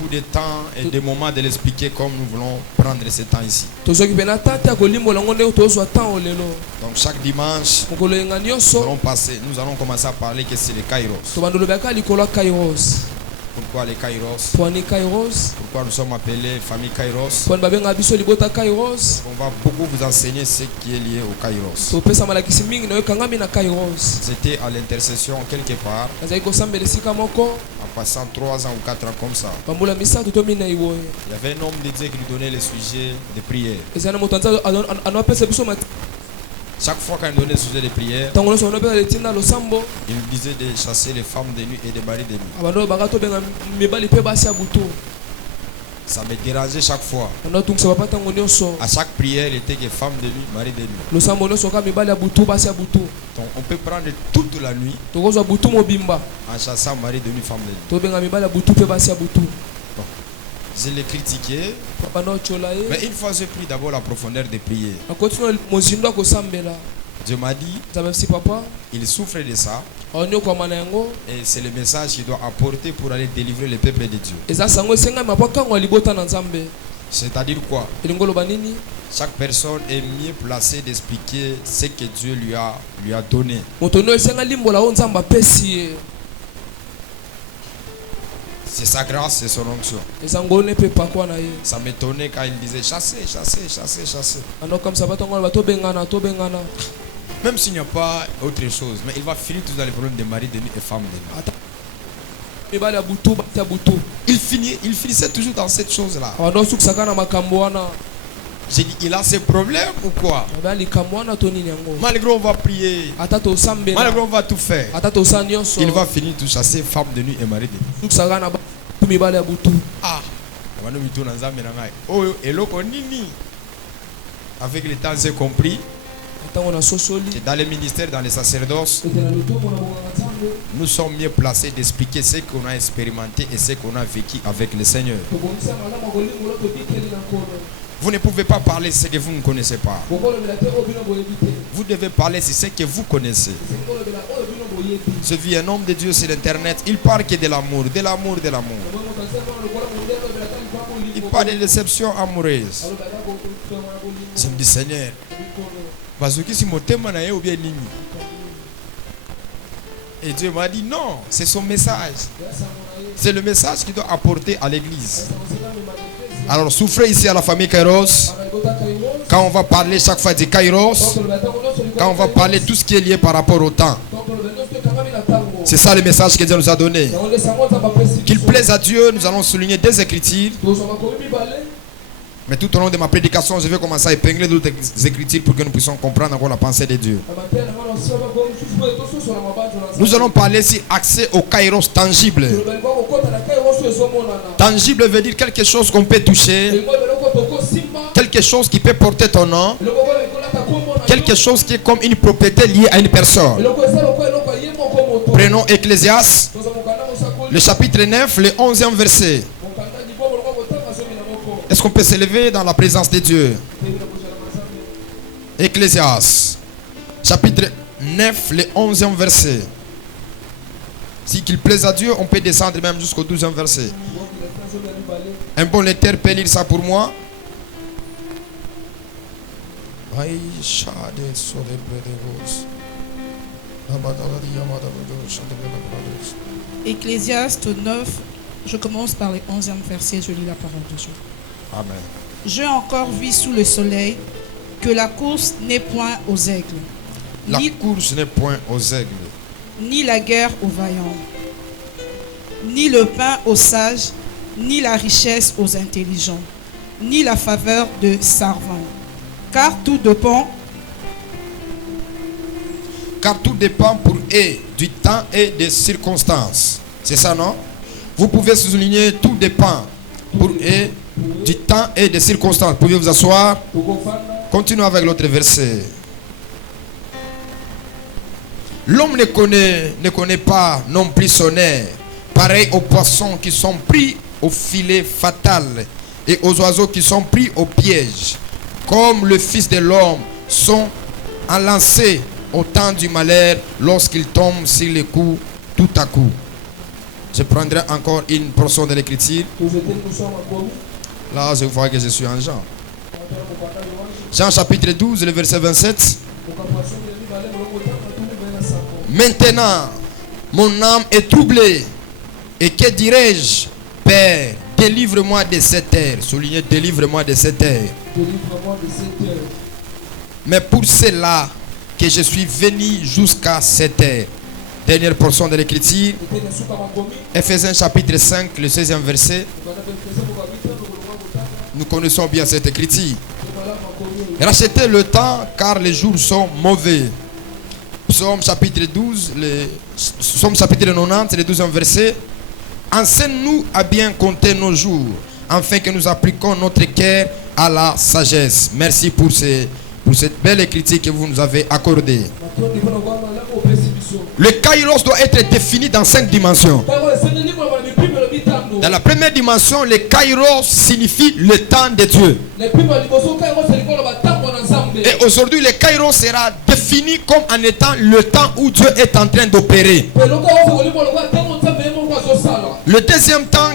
beaucoup de temps et de moments de l'expliquer comme nous voulons prendre ce temps ici. Donc chaque dimanche, nous allons commencer à parler que c'est le Kairos. Pourquoi les Kairos? Pourquoi nous sommes appelés famille Kairos? On va beaucoup vous enseigner ce qui est lié au Kairos. C'était à l'intercession quelque part, en passant 3 ans ou 4 ans comme ça. Il y avait un homme de Dieu qui lui donnait le sujet de prière. Chaque fois qu'il donnait le sujet de prière, il disait de chasser les femmes de nuit et les maris de nuit. Ça me dérangeait chaque fois. À chaque prière, il était que femme de nuit, mari de nuit. Donc on peut prendre toute la nuit en chassant mari de nuit, femme de nuit. Je l'ai critiqué, mais une fois j'ai pris d'abord la profondeur des prières. Dieu m'a dit, il souffre de ça, et c'est le message qu'il doit apporter pour aller délivrer le peuple de Dieu. C'est-à-dire quoi? Chaque personne est mieux placée d'expliquer ce que Dieu lui a donné. C'est sa grâce, c'est son onction. Ça m'étonnait quand il disait chasser, chasser, chasser, chasser. Même s'il n'y a pas autre chose, mais il va finir tous dans les problèmes de mari de nuit et femme de nuit. Il finissait toujours dans cette chose-là. J'ai dit, il a ses problèmes ou quoi? Malgré on va prier, malgré on va tout faire, il va finir tout chasser femme de nuit et mari de nuit. Ah, avec le temps j'ai compris que dans les ministères, dans les sacerdoces, nous sommes mieux placés d'expliquer ce qu'on a expérimenté et ce qu'on a vécu avec le Seigneur. Vous ne pouvez pas parler ce que vous ne connaissez pas. Vous devez parler sur ce que vous connaissez. Je vis un homme de Dieu sur Internet. Il parle que de l'amour, de l'amour, de l'amour. Il parle de déception amoureuse. Je me dis, Seigneur, et Dieu m'a dit non, c'est son message. C'est le message qu'il doit apporter à l'église. Alors souffrez ici à la famille Kairos. Quand on va parler chaque fois du Kairos, quand on va parler tout ce qui est lié par rapport au temps. C'est ça le message que Dieu nous a donné. Qu'il plaise à Dieu, nous allons souligner des écritures. Mais tout au long de ma prédication, je vais commencer à épingler d'autres écritures pour que nous puissions comprendre encore la pensée de Dieu. Nous allons parler ici accès au Kairos tangible. Tangible veut dire quelque chose qu'on peut toucher, quelque chose qui peut porter ton nom, quelque chose qui est comme une propriété liée à une personne. Prenons Ecclésiaste, le chapitre 9, le 11e verset. Est-ce qu'on peut s'élever dans la présence de Dieu? Ecclésiaste, chapitre 9, le 11e verset. Si qu'il plaise à Dieu, on peut descendre même jusqu'au 12e verset. Un bon lecteur peut lire ça pour moi. Ecclésiaste 9, je commence par le 11e verset, je lis la parole de Dieu. Amen. J'ai encore vu sous le soleil que la course n'est point aux aigles. La course n'est point aux aigles. Ni la guerre aux vaillants. Ni le pain aux sages, ni la richesse aux intelligents, ni la faveur de servants. Car tout dépend pour eux du temps et des circonstances. C'est ça, non? Vous pouvez souligner tout dépend pour eux du temps et des circonstances. Pouvez vous asseoir? Continuons avec l'autre verset. L'homme ne connaît pas non plus son air, pareil aux poissons qui sont pris au filet fatal et aux oiseaux qui sont pris au piège. Comme le Fils de l'homme sont enlacés au temps du malheur lorsqu'il tombe sur les coups tout à coup. Je prendrai encore une portion de l'écriture. tozete liboso ya makomi Là, je vois que je suis en Jean. tala kopata louange Jean chapitre 12, le verset 27. kokapa soki ya mibale molongo tanga tuni mpe na sako Maintenant, mon âme est troublée. Et que dirais-je, Père, délivre-moi de cette terre. Soulignez, délivre-moi de cette terre. délivre-moi de cette terre. Mais pour cela que je suis venu jusqu'à cette terre. Dernière portion de l'écriture. Ete na suka makomi Ephésiens chapitre 5, le 16e verset. okana befese kokabita lokolonga kotanga Nous connaissons bien cette écriture. tobala makomi oyo Rachetez le temps car les jours sont mauvais. Psaume chapitre 12, Psaume chapitre 90, le 12e verset. Enseigne-nous à bien compter nos jours, afin que nous appliquions notre cœur à la sagesse. Merci pour cette belle écriture que vous nous avez accordée. matondi mpona kwa malamu opesi biso Le kairos doit être défini dans 5 dimensions. ntango esengeli koloba na mipimelo mitano Dans la première dimension, le kairos signifie le temps de Dieu. na epimo ya liboso kairos elingi koloba ntango na nzambe Et aujourd'hui, le kairos sera défini comme en étant le temps où Dieu est en train d'opérer. pelo kairos ekolingi koloba ntango nzambe ye moko azosala Le deuxième temps,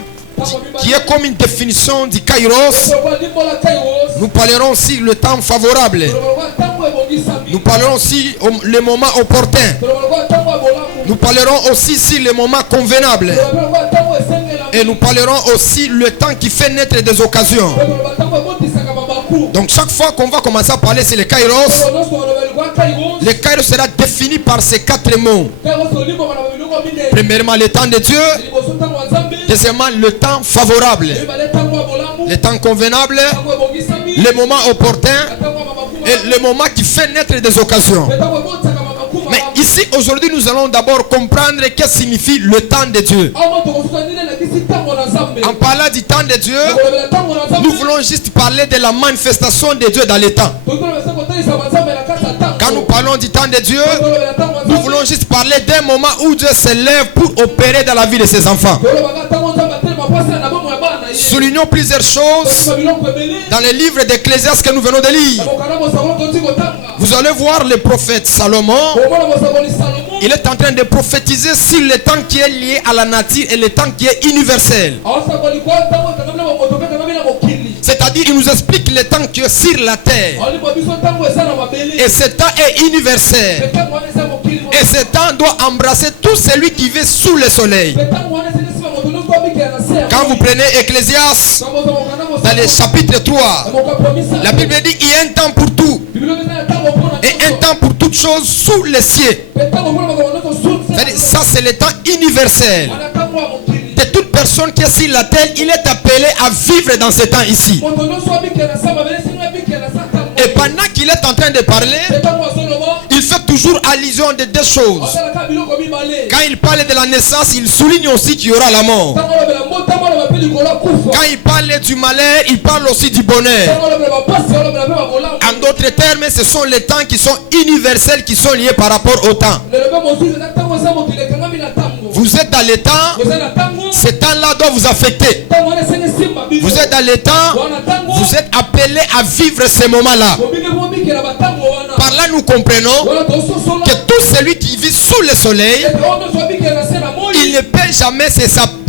qui est comme une définition du kairos, koloba limbola kairos nous parlerons aussi le temps favorable. koloba ntango ebongisami Nous parlerons aussi le moment opportun. koloba ntango ya bolamu Nous parlerons aussi sur le moment convenable. koloba ntango esengelami Et nous parlerons aussi le temps qui fait naître des occasions. koloba ntango ebotisaka mabaku Donc chaque fois qu'on va commencer à parler sur le kairos, koloba nyonso koloba likwa kairos le kairos sera défini par ces 4 mots. kairos olimboka na babiloko minei Premièrement, le temps de Dieu. liboso ntango ya nzambe Deuxièmement, le temps favorable. mibale ntango ya bolamu Le temps convenable. ntango ebongisami Le moment opportun. ntango ya mabaku Et le moment qui fait naître des occasions. ntango ebotisaka mabaku Mais ici, aujourd'hui, nous allons d'abord comprendre ce que signifie le temps de Dieu. awa tokosuka nini elakisi ntango na nzambe En parlant du temps de Dieu, kolobela ntango na nzambe nous voulons juste parler de la manifestation de Dieu dans les temps. tokolobela se kotalisa banzambe na kati ya ntango Quand nous parlons du temps de Dieu, kolobela ntango ya nous nzambe voulons juste parler d'un moment où Dieu se lève pour opérer dans la vie de ses enfants. kolobaka ntango nzambe atelema mpasi na bomo ya bana na ye Soulignons plusieurs choses tokima biloko ebele dans le livre d'Ecclésiaste que nous venons de na lire. mokanda bosakolo toti kotanga Vous allez voir le prophète Salomon. komona bosakoli salomo Il est en train de prophétiser sur le temps qui est lié à la nature et le temps qui est universel. awosakoli kwa ntango ekangami na bomoto mpe ekangami na mokili C'est-à-dire, il nous explique le temps qui est sur la terre. aolibo biso ntango eza na mabele Et ce temps est universel. mpe ntango wana eza mokili Et ce temps doit embrasser tout celui qui vit sous le soleil. mpe ntango wana esili nsima moto nyonso abikela na se ya Quand vous prenez Ecclésiaste, ntango oza mokanda dans le chapitre 3, mokapromisa la Bible dit il y a un temps pour tout bibilo eza na ntango mpona et un temps pour toutes choses sous les cieux. mpe ntango mpona makambo nyonso C'est-à-dire, ça c'est le temps universel. wana ntango ya mokili De toute personne qui est sur la terre, il est appelé à vivre dans ce temps ici. moto nyonso abikela na se ya mabele esinga abikela na se ya ntango Et pendant qu'il est en train de parler, mpe ntango azoloba il fait toujours allusion de deux choses. asalaka biloko mibale Quand il parle de la naissance, il souligne aussi qu'il y aura la mort. ntango alobela ntango alobela mpe likolo akufa Quand il parle du malheur, il parle aussi du bonheur. ntango alobela bapasi alobela mpe babolamu En d'autres termes, ce sont les temps qui sont universels, qui sont liés par rapport au temps. lelo mpe mosusu eza ntango eza mokili ekangami na ntango Vous êtes dans les temps, oza na ntango ce temps-là doit vous affecter. ntango wana esengi simba bino Vous êtes dans les temps, wana ntango vous êtes appelés à vivre ces moments-là. mobike mobikela batango wana Par là, nous comprenons wana tososola que tout celui qui vit sous le soleil, ete oyo nyonso abikela na se na moi il ne peut jamais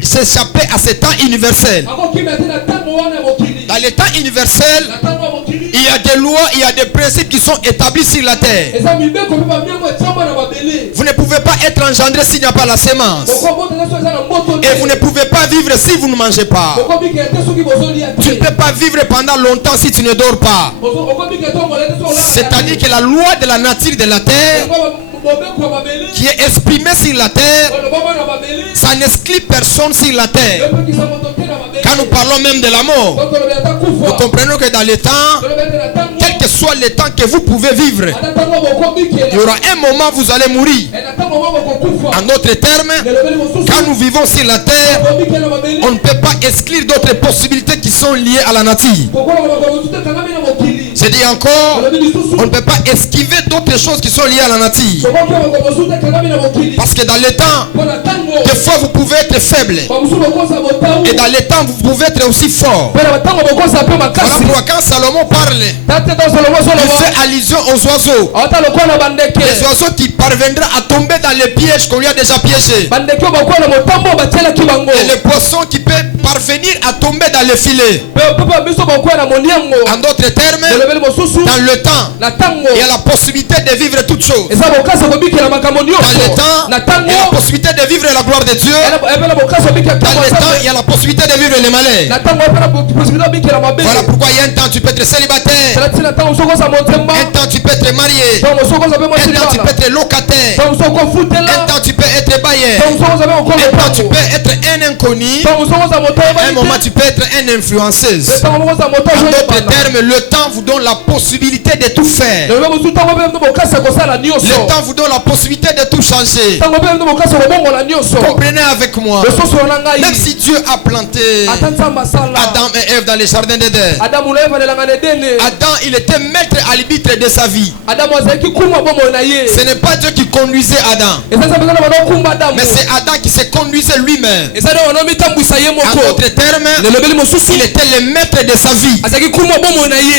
s'échapper à ce temps universel. akokimia te na ntango wana ya mokili Dans les temps universels, na ntango ya mokili il y a des lois, il y a des principes qui sont établis sur la terre. eza mibeko mpe bamiango etiama na mabele Vous ne pouvez pas être engendré s'il n'y a pas la sémence. okobotela so eza na mboto Et vous ne pouvez pas vivre si vous ne mangez pas. okobikela te soki bozolia Tu ne te peux pas vivre pendant longtemps si tu ne dors pas. okobikela te omolete so olala C'est-à-dire que la loi de la nature de la terre mobeko ya mabele qui est exprimée sur la terre, olobama na mabele ça n'exclut personne sur la terre. epekisa moto te na mabele Quand nous parlons même de la mort, okolobela ata nous kufa comprenons que dans les temps, olobete na ntango quel que soit le temps que vous pouvez vivre, ata ntango bokobikela il y aura un moment où vous allez mourir. na ntango moko bokokufa En d'autres termes, lelobeli mosusu quand nous vivons sur la terre, okobikela mabele on ne peut pas exclure d'autres possibilités qui sont liées à la nature. kokola makambo mosusu ekangami na mokili Ce Je dis encore, on ne peut pas esquiver d'autres choses qui sont liées à la nature. Parce que dans le temps, des fois vous pouvez être faible. Et dans le temps, vous pouvez être aussi fort. Voilà pourquoi quand Salomon parle, il fait allusion aux oiseaux. Les oiseaux qui parviendront à tomber dans les pièges qu'on lui a déjà piégés. Et les poissons qui peuvent parvenir à tomber dans les filets. En d'autres termes, dans le temps, il y a la possibilité de vivre toutes choses. Dans le temps, il y a la possibilité de vivre la gloire de Dieu. Dans le temps, il y a la possibilité de vivre les malheurs. Voilà pourquoi il y a un temps tu peux être célibataire. Un temps tu peux être marié. Un temps tu peux être locataire. Un temps tu peux être bailleur. Un temps tu peux être un inconnu. Un moment tu peux être un influenceuse. En d'autres termes, le temps vous donne la possibilité de tout faire. Le temps vous donne la possibilité de tout changer. Comprenez avec moi. Même si Dieu a planté Adam et Ève dans les jardins d'Éden, Adam il était maître arbitre de sa vie. Ce n'est pas Dieu qui conduisait Adam, mais c'est Adam qui se conduisait lui-même. En d'autres termes, il était le maître de sa vie.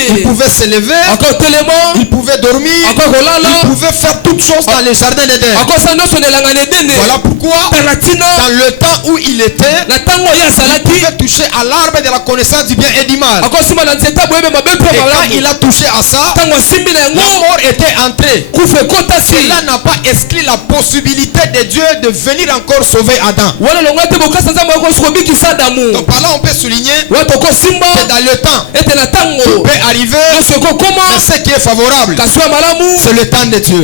Il pouvait se lever, il pouvait dormir, il pouvait faire toutes choses dans les jardins d'Éden. Voilà pourquoi dans le temps où il était, il pouvait toucher à l'arbre de la connaissance du bien et du mal. Et quand il a touché à ça, la mort était entrée. Cela n'a pas exclu la possibilité de Dieu de venir encore sauver Adam. Donc par là on peut souligner que dans le temps tout peut arriver, mais ce qui est favorable, c'est le temps de Dieu.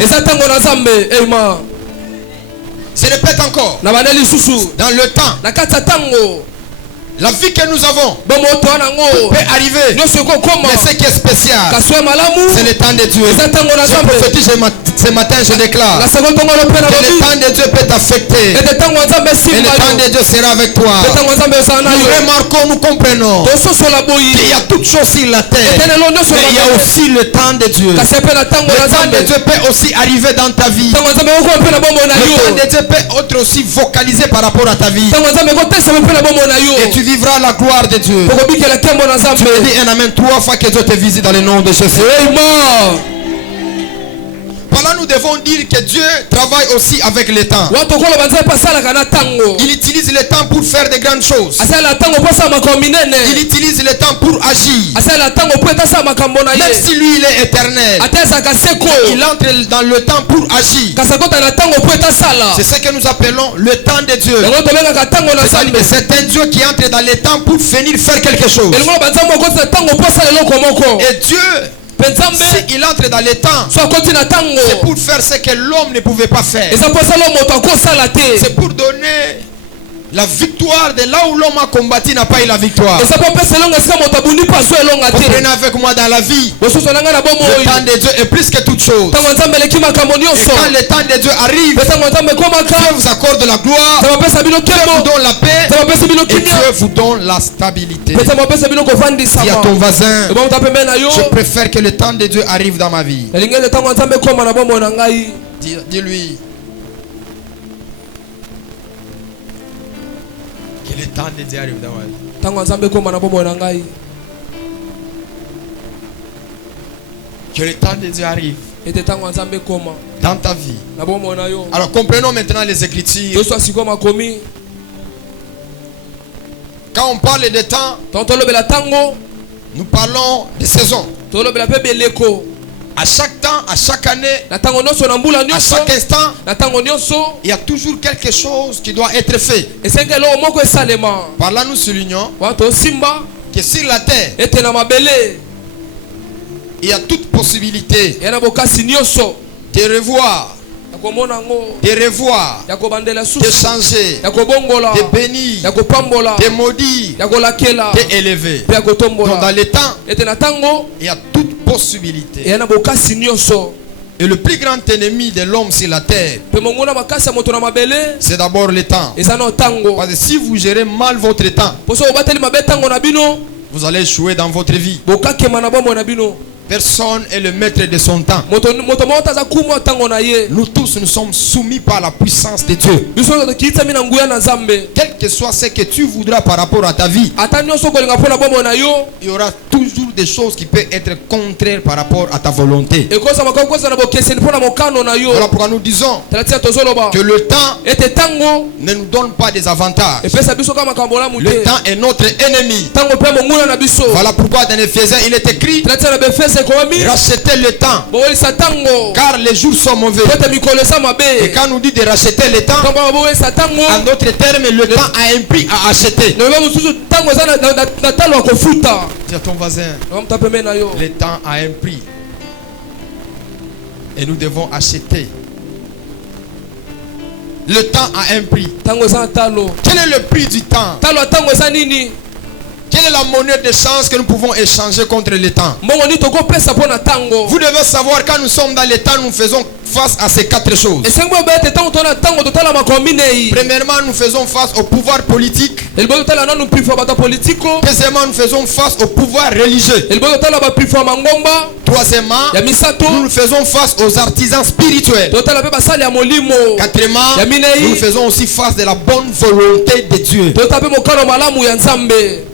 Je répète encore, dans le temps, la vie que nous avons peut arriver, mais ce qui est spécial, c'est le temps de Dieu. Je prophétise ce matin, je déclare que le temps de Dieu peut t'affecter et le temps de Dieu sera avec toi. Nous remarquons, nous comprenons qu'il y a toutes choses sur la terre, mais il y a aussi le temps de Dieu. Le temps de Dieu peut aussi arriver dans ta vie. Le temps de Dieu peut être aussi vocalisé par rapport à ta vie. Et tu vivras la gloire de Dieu. Tu me dis un amen 3 fois que Dieu te visite dans le nom de Jésus. Amen. Par là, nous devons dire que Dieu travaille aussi avec le temps. Il utilise le temps pour faire de grandes choses. Il utilise le temps pour agir. Même si lui il est éternel, il entre dans le temps pour agir. C'est ce que nous appelons le temps de Dieu. C'est un Dieu qui entre dans le temps pour venir faire quelque chose. Et Dieu, s'il entre dans le temps, c'est pour faire ce que l'homme ne pouvait pas faire. C'est pour donner la victoire de là où l'homme a combattu n'a pas eu la victoire. Comprenez avec moi, dans la vie, le temps de Dieu est plus que toute chose. Et quand le temps de Dieu arrive, Dieu vous accorde la gloire, Dieu vous donne la paix et Dieu vous donne la stabilité. Dis à ton voisin, je préfère que le temps de Dieu arrive dans ma vie. Dis-lui que le temps de Dieu arrive dans ma vie. Que le temps de Dieu arrive dans ta vie. Alors comprenons maintenant les Écritures. Quand on parle de temps, nous parlons de saison. À chaque temps, à chaque année, à chaque instant, il y a toujours quelque chose qui doit être fait. Par là, nous soulignons que sur la terre, il y a toute possibilité de revoir, de changer, de bénir, de maudire, d'élever. Donc dans le temps, il y a toute possibilité. Et le plus grand ennemi de l'homme sur la terre, c'est d'abord le temps. Parce que si vous gérez mal votre temps, vous allez échouer dans votre vie. Personne est le maître de son temps. moto mo taza kumwa tango na ye. Nous tous nous sommes soumis par la puissance de Dieu. Biso kiita mina nguya na Nzambe. Quel que soit ce que tu voudras par rapport à ta vie, Ata nyonso kolinga pona bombo na yo. il y aura toujours des choses qui peuvent être contraires par rapport à ta volonté. Ekoza makokoza na bokeseni pona mokano na yo. Voilà pourquoi nous disons Talatia tozoloba. que le temps Ete tango ne nous donne pas des avantages. epesa biso kama kambola Le mute. temps est notre ennemi. Tango pe monguna na biso. Voilà pourquoi dans Éphésiens il est écrit: Talatia na befese ko mi. rachetez le temps, Bowelisa tango. car les jours sont mauvais. Kote mikolo esa Et mabe. quand nous dit de racheter le temps, Kamba bowelisa tango. en d'autres termes, le temps a un prix à acheter. Na baba mususu tango eza na talo akofuta. Dis à ton voisin, Mtape mena yo. le temps a un prix. Et nous devons acheter. Le temps a un prix. Tango eza na talo. Quel est le prix du temps? Talo ya tango eza nini? Quelle est la monnaie d'échange que nous pouvons échanger contre le temps? Mbongo ni toko pesa pona tango. Vous devez savoir, quand nous sommes dans le temps, nous faisons face à ces quatre choses. Esengo bete tango tona tango totala makombine yi. Premièrement, nous faisons face au pouvoir politique. Elbo totala nanu pifo bata politiko. Deuxièmement, nous faisons face au pouvoir religieux. Elbo totala ba pifo mangomba. Troisièmement, Ya misato. nous faisons face aux artisans spirituels. Totala pe basali ya molimo. Quatrièmement, Ya minei. nous faisons aussi face de la bonne volonté de Dieu. Totala pe mokano malamu ya Nzambe.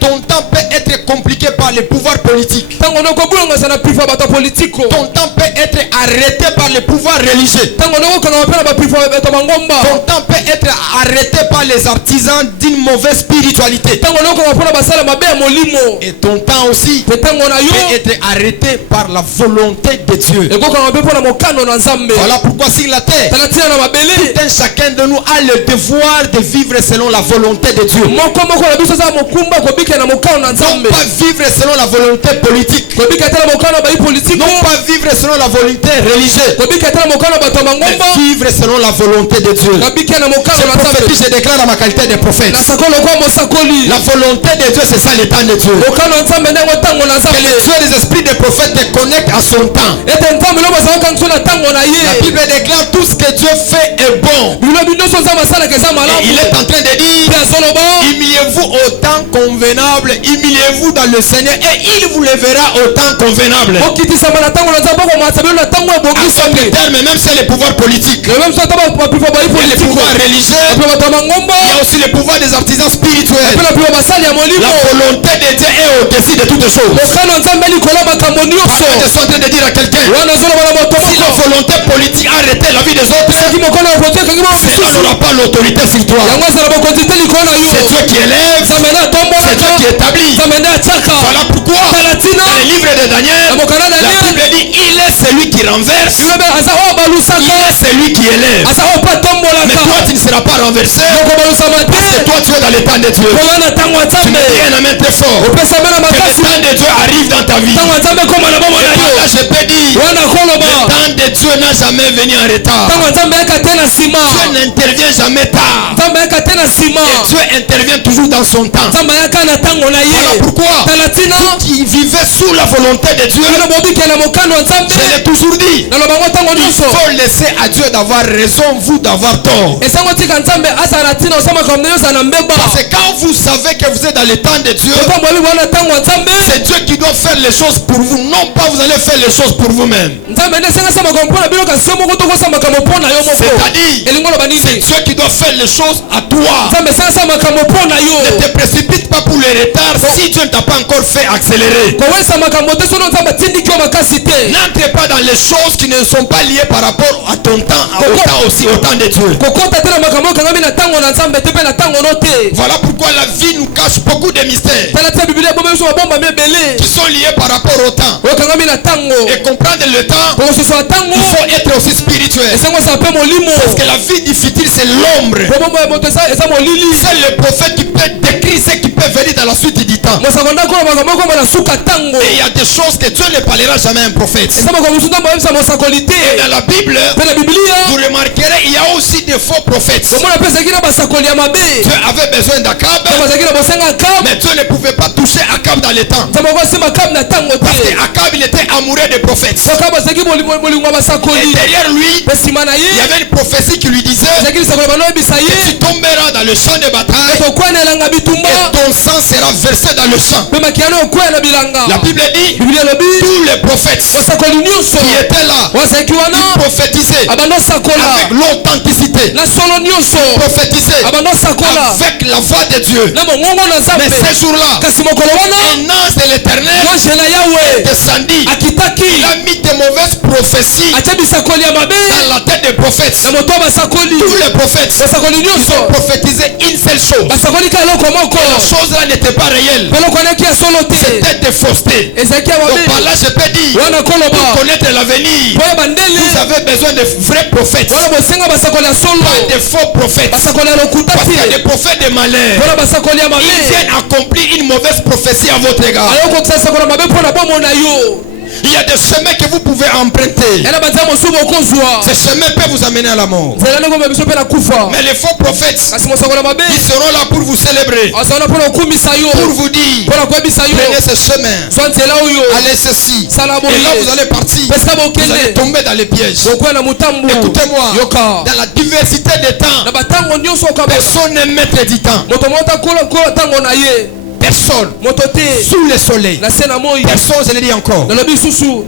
Ton temps peut être compliqué par les pouvoirs politiques. Tango noko bulonga sana pifo bata politiko. Ton temps peut être arrêté par les pouvoirs religieux. Tango noko kana pela ba pifo bata mangomba. Ton temps peut être arrêté par les artisans d'une mauvaise spiritualité. Tango noko pela basala mabe ya molimo. Et ton temps aussi Pe tango na yo. peut être arrêté par la volonté de Dieu. Eko kana pe pona mokano na Nzambe. Voilà pourquoi sur la terre, Talatia na mabele. tout un chacun de nous a le devoir de vivre selon la volonté de Dieu. Moko moko na biso za mokumba ko bika na mokano na Non Nzambe. pas vivre selon la volonté politique. Ko bika tala mokano ba politiko. Non pas vivre selon la volonté religieuse. Ko bika tala mokano ba to Mais mangomba. vivre selon la volonté de Dieu. Ko bika na mokano Je na Nzambe. prophétise, je déclare à ma qualité de prophète. Na sakolo kwa mosakoli. La volonté de Dieu, c'est ça le temps de Dieu. Mokano na Nzambe ndengo tango na Que Nzambe. le Dieu des esprits des prophètes te connecte à son temps. Ete Nzambe lo bazaka kanso na tango na La ye. Bible déclare tout ce que Dieu fait est bon. Bilo bino so za masala ke za malamu. Et il est en train de dire: Ya soloba. humiliez-vous au temps convenable, humiliez-vous dans le Seigneur et il vous levera au temps convenable. Okitisa na tango na Nzambe ko masabelo na tango À ebongisa son pe. terme, même si les pouvoirs politiques, Le même so taba ba pifo ba il y a les politiko. pouvoirs religieux, Pe ba to mangomba. il y a aussi les pouvoirs des artisans spirituels. Pe la pifo basali ya molimo. La volonté de Dieu est au-dessus de toutes choses. Mokano na Nzambe likolo makambo nyonso. Je suis en train de dire à quelqu'un: Wana zoloba na moto si la moko. volonté politique arrêtait la vie des autres, Soki mokano na kote kangi mo cela bisusu. n'aura pas l'autorité sur toi. Yango azala bokonzi te likolo na yo. C'est Dieu qui élève, Nzambe na c'est Dieu atombolaka. qui établit. Nzambe nde atiaka. Voilà pourquoi Talatina. dans le livre de Daniel, Na mokano na la Daniel. Bible dit: il est celui qui renverse, Yobe aza o il balusaka. est celui qui élève. Aza o pa Mais tombolaka. toi tu ne seras pas renversé, Moko balusama parce que te. toi tu es dans le temps de Dieu. Koyo na tango ya Tu Nzambe. me dis un amen très fort. Opesa bana Que le makasi. temps de Dieu arrive dans ta vie. Tango ya Nzambe koma na bomo na Et yo. là je peux dire: Wana le koloba. temps de Dieu n'a jamais venu en retard. Tango ya Nzambe yaka te na sima. Dieu n'intervient jamais tard. Nzambe yaka te na sima. Et Dieu intervient toujours dans son temps. Nzambe yaka na tango na Voilà ye. pourquoi Talatina. qui vivait sous la volonté de Dieu, Bino bobike na mokano ya Nzambe. je l'ai toujours dit, Naloba ngo tango il nyonso. faut laisser à Dieu d'avoir raison, vous d'avoir tort. Esango tika Nzambe asa na tina osama kwa mneyo sana mbeba. Parce que quand vous savez que vous êtes dans le temps de Dieu, Opa mwali wana tango ya Nzambe. c'est Dieu qui doit faire les choses pour vous, non pas vous allez faire les choses pour vous-même. Nzambe nde senga sama kwa mpona bino kasi moko toko sama kwa mpona yo moko. C'est-à-dire, Elingo loba c'est nini? Dieu qui doit faire les choses à toi. Nzambe senga sama kwa mpona Ne yo. te précipite pas pour le retard si Dieu ne t'a pas encore fait accélérer. Kowesa makambo te sono Nzambe tindiki yo makasi te. N'entrez pas dans les choses qui ne sont pas liées par rapport à ton temps, au temps aussi, au temps de Dieu. Kokota te na makambo kangami na tango na Nzambe te pe na tango no te. Voilà pourquoi la vie nous cache beaucoup de mystères Tala te Biblia bombe so bomba mebele. qui sont liés par rapport au temps. O kangami na tango. Et comprendre le temps, Ko so so tango. il faut être aussi spirituel. Esango sa pe molimo. Parce que la vie difficile, c'est l'ombre. Bomba moto sa esa molili. C'est le prophète qui peut décrire ce qui peut venir dans la suite du temps. Mosakonda ko makambo ko na suka tango. Et il y a des choses que Dieu ne parlera jamais à un prophète. Esa makambo musuta mba sa mosakolite. Et dans la Bible, Pe na Biblia. vous remarquerez, il y a aussi des faux prophètes. Komona pesa kina basakoli ya mabe. Dieu avait besoin d'Akab, Pesa kina bosenga kam. mais Dieu ne pouvait pas toucher Akab dans le temps. Nzambe ko sima kam na tango Parce te. que Akab, il était amoureux des prophètes. Soka basaki molingwa Et basakoli. derrière lui, Pe sima na il y ye. avait une prophétie qui lui disait: Zakiri sakoli bano ebisa ye. tu tomberas dans le champ de bataille Tokwana elanga bitumba. et ton sang sera versé dans le sang. mpe makiyano okwela bilanga La Bible dit, biblia elobi tous les prophètes basakoli nyonso qui étaient là, bazalaki wana ils prophétisaient abanda osakola avec l'authenticité, na solo nyonso prophétisaient abanda osakola avec la voix de Dieu. na mongongo na Mais nzambe ces jours-là, kasi mokolo wana un ange de l'éternel ange na yawe descendit. akitaki Il a mis de mauvaises prophéties atia bisakoli ya mabe dans la tête des prophètes. na moto ya basakoli Tous les prophètes, basakoli ils nyonso ont prophétisé une seule chose. basakoli ka eloko moko La chose là n'était pas réelle. mpe eloko wana eki ya solo te C'était des faussetés. ezalaki ya Donc par mabe là, je peux dire, wana pour koloba connaître l'avenir, mpo yeba ndele vous avez besoin de vrais prophètes, wana bosenga basakoli ya solo pas de faux prophètes. basakoli ya lokuta Parce qu'il y a te des prophètes de malheur. mpona basakoli ya mabe Ils viennent accomplir une mauvaise prophétie à votre égard. ayokokisa sakoli ya mabe mpo na bomona yo Il y a des chemins que vous pouvez emprunter. yana banzela mosusu bokozwa Ces chemins peuvent vous amener à la mort. nzela ndenge biso mpe na kufa Mais les faux prophètes, kasi mosakoli ya mabe ils seront là pour vous célébrer, azala mpona kokumisa yo pour vous dire, mpona koyebisa yo prenez ce chemin, zwa nzela oyo allez ceci. sala Et là, vous boye allez partir. pesika Vous allez bokende tomber dans les pièges. bokwela na motambu Écoutez-moi, yoka dans la diversité des temps, na batango nyonso okabona personne n'est maître du temps. moto moko takola ntango na ye Personne. moto te Sous le soleil. na se na moi Personne, je le dis encore. nalobi lisusu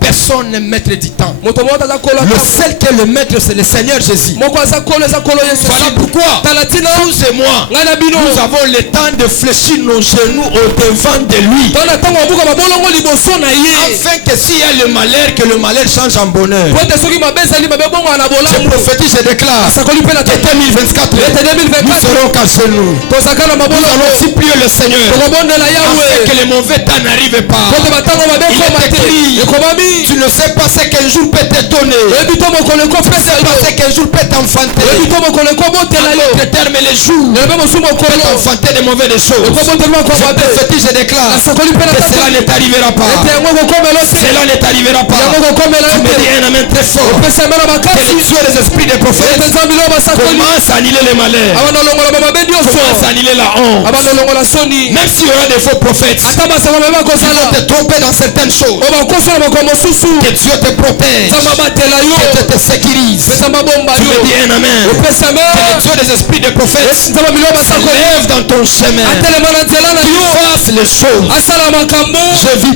Personne n'est maître du temps. moto moko aza kolo Le seul qui est le maître, c'est le Seigneur Jésus. moko aza kolo yesu Voilà pourquoi, tala ntina vous et moi, ngai na bino nous avons le temps de fléchir nos genoux au devant de lui. tala ntango babuka babolongo liboso na ye Afin que s'il y a le malheur, que le malheur change en bonheur. po ete soki mabe ezali mabe bongo na Je bolamu prophétise, je déclare asakoli mpe na que 2024, ete nous 2024 serons cachés nous. tozaka na Nous allons mabolongo supplier le Seigneur tokobondela afin yawe que le mauvais temps n'arrive pas. po ete batango mabe Il ekoma est te écrit, ekomami tu ne sais pas ce qu'un jour peut t'étonner. oyebi to mokolo Tu ne ekopesa sais pas ce yo qu'un jour peut t'enfanter. oyebi to mokolo ekobotela En yo d'autres termes, les jours elobe mosu peut mokolo t'enfanter de mauvaises choses. ekobotelema kwa Je mabe prophétise, je déclare asakoli mpe na que cela tata ne t'arrivera pas. ete yango kokomela te Cela ne t'arrivera pas. yango kokomela Tu yo me te dis un amen très fort. opesa mbela Que makasi les yeux des esprits des ete prophètes nzambi leo basakoli commencent à annuler les malheurs. abana olongola bamabe nyonso Commencent à annuler la honte. abana olongola soni Même s'il y aura des faux prophètes, ata basako mabe ils vont bakozala te tromper dans certaines choses. o bakoso na makambo mosusu Que Dieu te protège. nzambe abatela yo Que Dieu te sécurise. pesa mabomba Tu me yo dis un amen. opesa me Que les yeux des esprits des prophètes nzambe milio se basakoli lèvent dans ton chemin. atelema na nzela na Tu yo fasses les choses. asala makambo Je vis